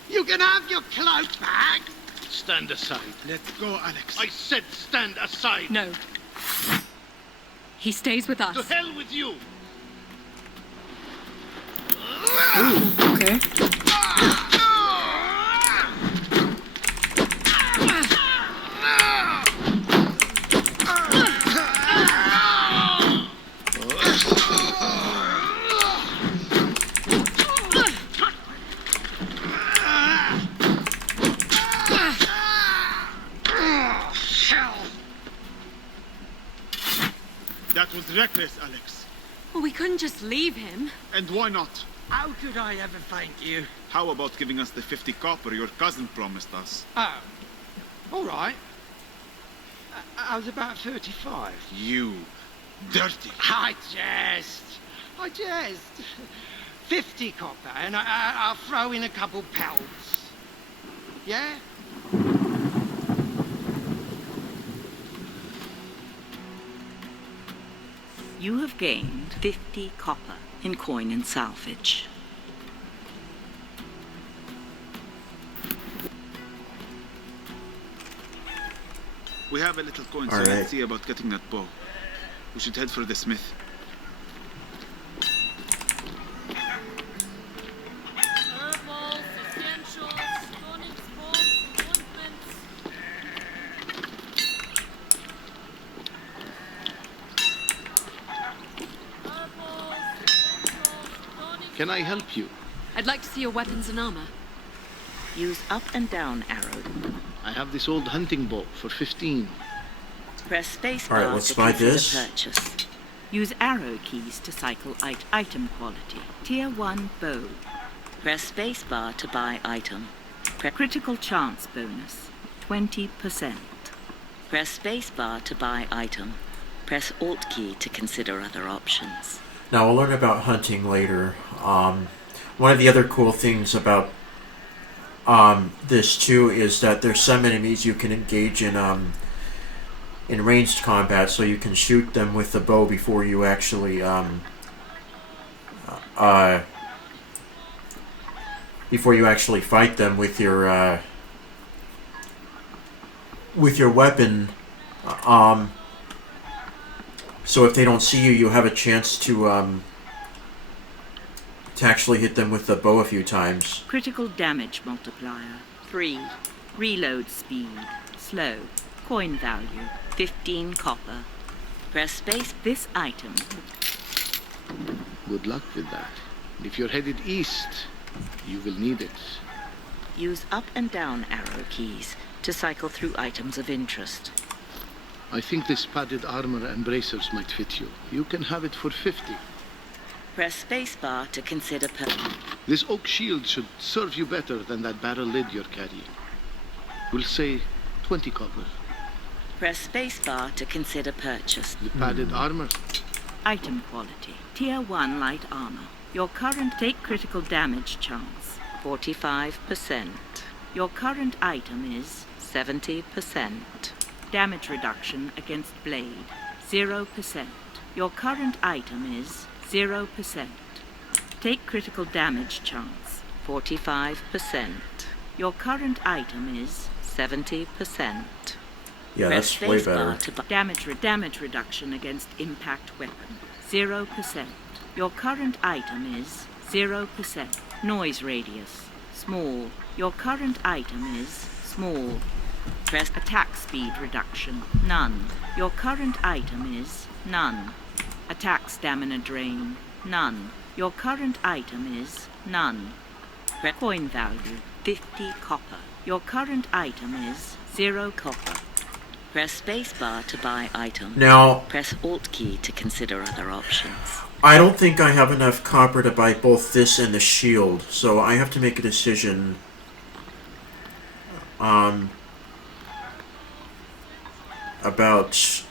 You can have your cloak back! Stand aside. Let go, Alex. I said stand aside! No. He stays with us. To hell with you! Ooh, okay. That was reckless, Alex. Well, we couldn't just leave him. And why not? How could I ever thank you? How about giving us the 50 copper your cousin promised us? Oh, all right. I was about 35. You dirty. I jest. 50 copper, and I'll throw in a couple pelts. Yeah? You have gained 50 copper in coin and salvage. We have a little coin, so All right. let's see about getting that bow. We should head for the smith. Herbals, essentials, tonics, balms, ointments. Can I help you? I'd like to see your weapons and armor. Use up and down arrow. I have this old hunting bow for 15. Press spacebar All right, let's to buy consider this. purchase. Use arrow keys to cycle item quality. Tier 1 bow. Press spacebar to buy item. Critical chance bonus, 20%. Press spacebar to buy item. Press Alt key to consider other options. Now we'll learn about hunting later. One of the other cool things about this too is that there's some enemies you can engage in ranged combat, so you can shoot them with the bow before you actually fight them with your weapon. So if they don't see you, you have a chance to actually hit them with the bow a few times. Critical damage multiplier, 3. Reload speed, slow. Coin value, 15 copper. Press space this item. Good luck with that. If you're headed east, you will need it. Use up and down arrow keys to cycle through items of interest. I think this padded armor and bracers might fit you. You can have it for 50. Press spacebar to consider This oak shield should serve you better than that barrel lid you're carrying. We'll say 20 copper. Press spacebar to consider purchase. The padded armor. Item quality. Tier 1 light armor. Your current take critical damage chance, 45%. Your current item is 70%. Damage reduction against blade, 0%. Your current item is 0%. Take critical damage chance, 45%. Your current item is 70%. Yeah, that's way better. Damage reduction against impact weapon, 0%. Your current item is 0%. Noise radius, small. Your current item is small. Press attack speed reduction, none. Your current item is none. Attack stamina drain, none. Your current item is none. Coin value, 50 copper. Your current item is 0 copper. Press spacebar to buy items. Now, press Alt key to consider other options. I don't think I have enough copper to buy both this and the shield, so I have to make a decision. About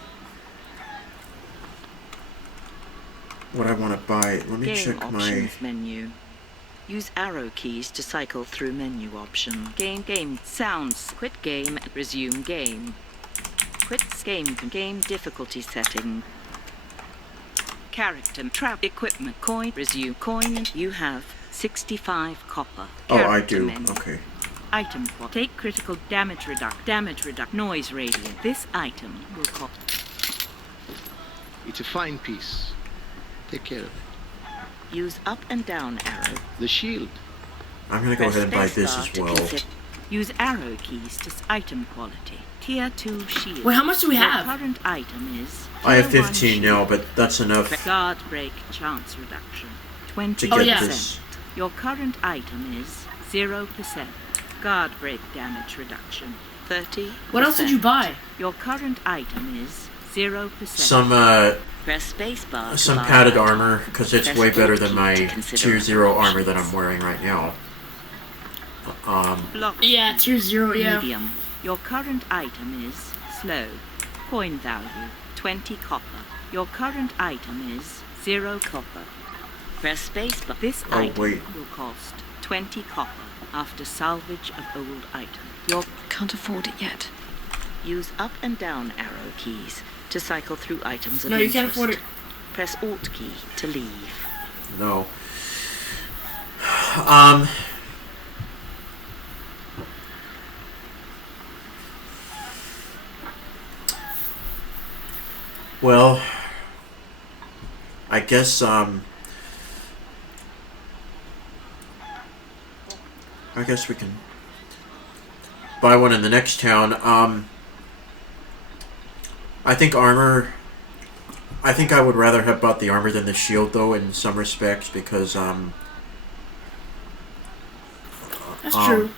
what I want to buy. Let me check my options menu. Use arrow keys to cycle through menu option. Game sounds. Quit game. Resume game. Quit game difficulty setting. Character trap equipment coin. Resume coin. You have 65 copper. Oh, I do. Menu. Okay. Item take critical damage reduct noise radiant. This item will cost. It's a fine piece. Take care of it. Use up and down arrow. The shield. I'm gonna go ahead and buy this as well. Use arrow keys to item quality. Tier 2 shield. Wait, how much do we have? Your current item is. I have 15 now, but that's enough. Guard break chance reduction. 20%. To get this. Your current item is 0%. Guard break damage reduction. 30%. What else did you buy? Your current item is 0%. Some press spacebar. Some padded armor, because it's way better than my tier 0 armor that I'm wearing right now. Yeah, tier 0, yeah. Medium. Your current item is slow. Coin value 20 copper. Your current item is 0 copper. Press spacebar. This item will cost 20 copper after salvage of old item. You can't afford it yet. Use up and down arrow keys to cycle through items of No, interest. You can't afford it. Press Alt key to leave. No. Well, I guess we can buy one in the next town. I think armor. I think I would rather have bought the armor than the shield, though, in some respects, because that's true.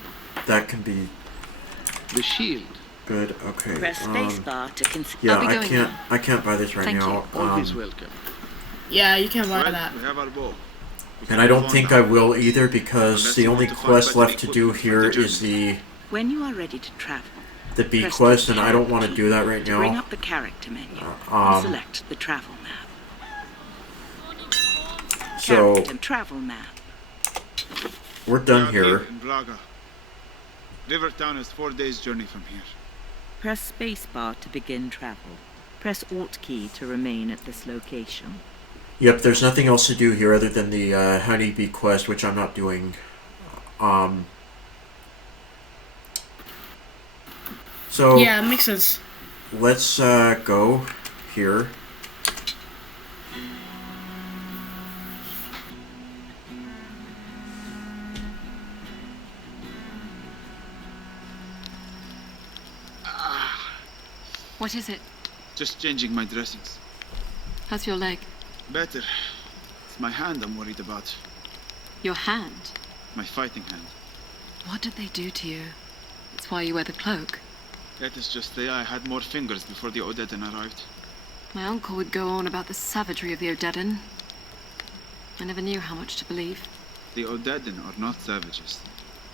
That can be the shield. Good. Okay. Press spacebar to consider. Yeah, I can't buy this right now. Always welcome. Yeah, you can't buy that. We have our bow. And I don't think I will either, because the only quest left to do here is the When you are ready to travel, B quest, and I don't want to do that right now. Bring up the character menu and select the travel map. So character travel map. We're done here. In Braga. Rivertown is 4 days' journey from here. Press spacebar to begin travel. Press Alt key to remain at this location. Yep, there's nothing else to do here other than the honeybee quest, which I'm not doing. So yeah, it makes sense. Let's go here. What is it? Just changing my dressings. How's your leg? Better. It's my hand I'm worried about. Your hand? My fighting hand. What did they do to you? It's why you wear the cloak. That is just I had more fingers before the Odedan arrived. My uncle would go on about the savagery of the Odedan. I never knew how much to believe. The Odedan are not savages.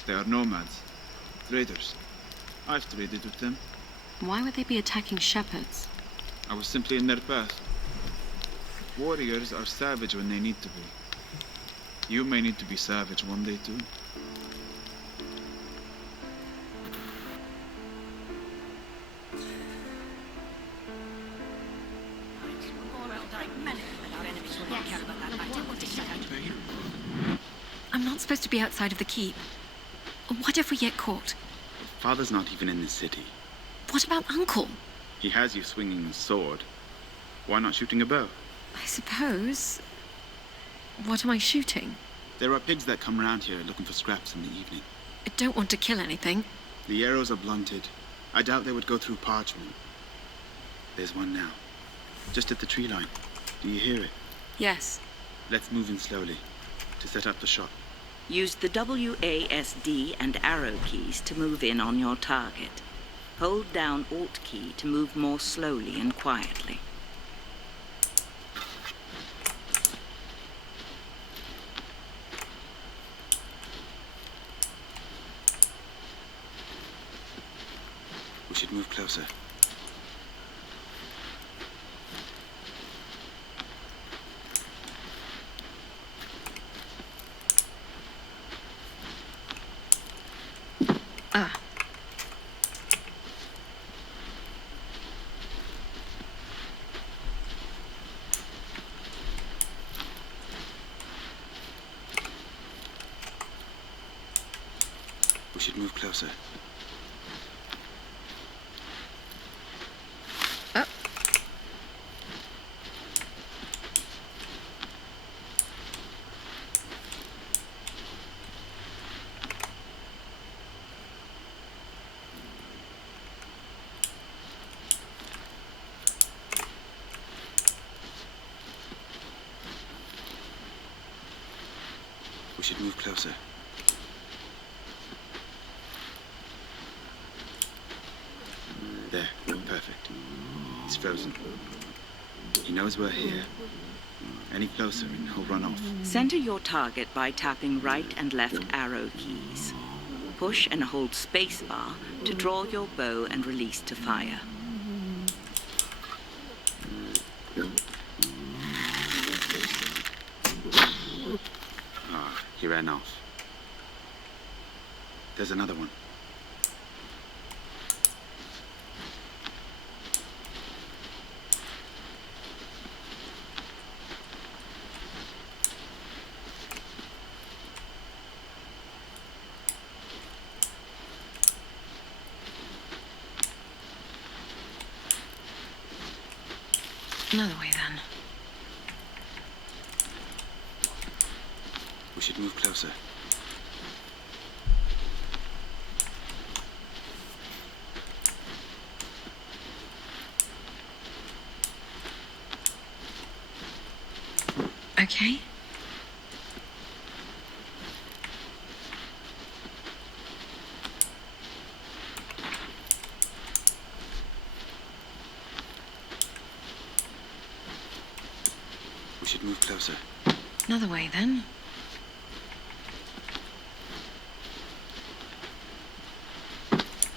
They are nomads. Traders. I've traded with them. Why would they be attacking shepherds? I was simply in their path. Warriors are savage when they need to be. You may need to be savage one day too. supposed to be outside of the keep. What if we get caught? Father's not even in the city. What about Uncle? He has you swinging a sword. Why not shooting a bow? I suppose. What am I shooting? There are pigs that come round here looking for scraps in the evening. I don't want to kill anything. The arrows are blunted. I doubt they would go through parchment. There's one now. Just at the tree line. Do you hear it? Yes. Let's move in slowly to set up the shot. Use the WASD and arrow keys to move in on your target. Hold down Alt key to move more slowly and quietly. We should move closer. Ah. We should move closer. We should move closer. There, perfect. He's frozen. He knows we're here. Any closer and he'll run off. Center your target by tapping right and left arrow keys. Push and hold spacebar to draw your bow and release to fire. Ah, he ran off. There's another one. Another way, then. We should move closer. Okay. We should move closer. Another way, then.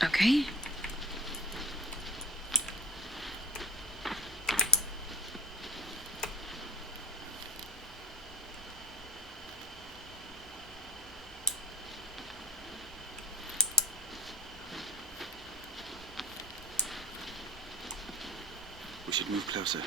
Okay. We should move closer.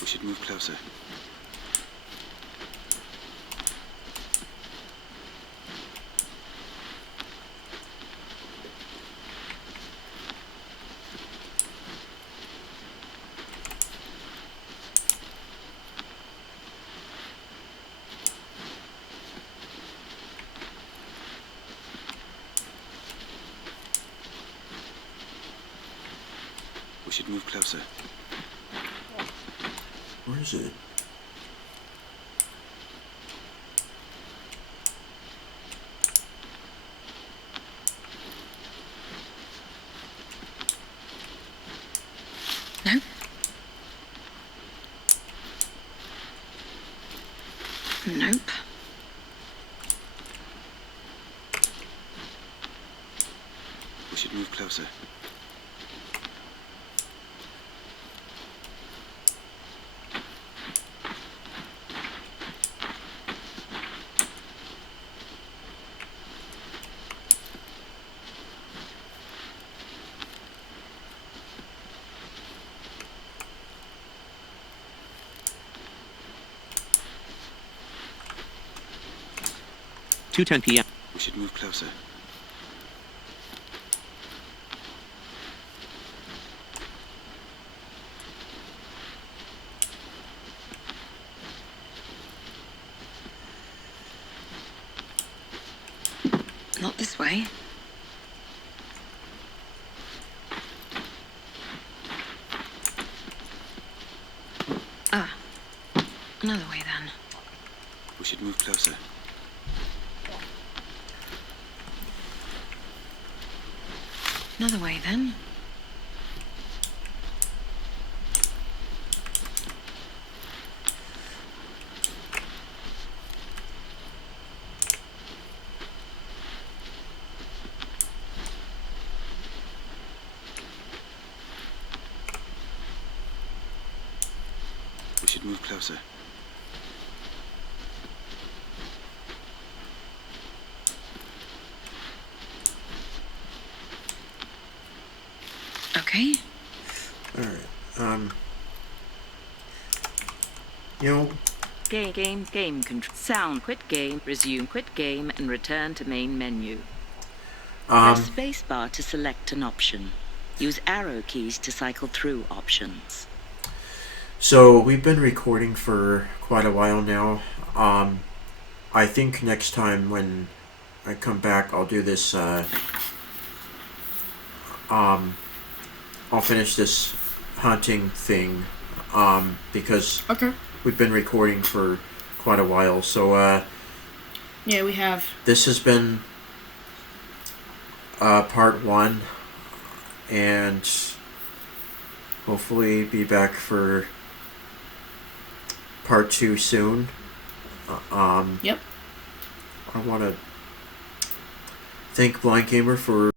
We should move closer. We should move closer. Where is it? No. Nope. We should move closer. Two ten p.m. We should move closer. Not this way. Ah. Another way then. We should move closer. Another way then. We should move closer. Okay. Alright, you know, Game control. Sound. Quit game. Resume. Quit game and return to main menu. Press spacebar to select an option. Use arrow keys to cycle through options. so we've been recording for quite a while now. I think next time when I come back, I'll do this, I'll finish this hunting thing, because Okay. we've been recording for quite a while. So, Yeah, we have. this has been part 1, and hopefully be back for part 2 soon. Yep. I want to thank Blind Gamer for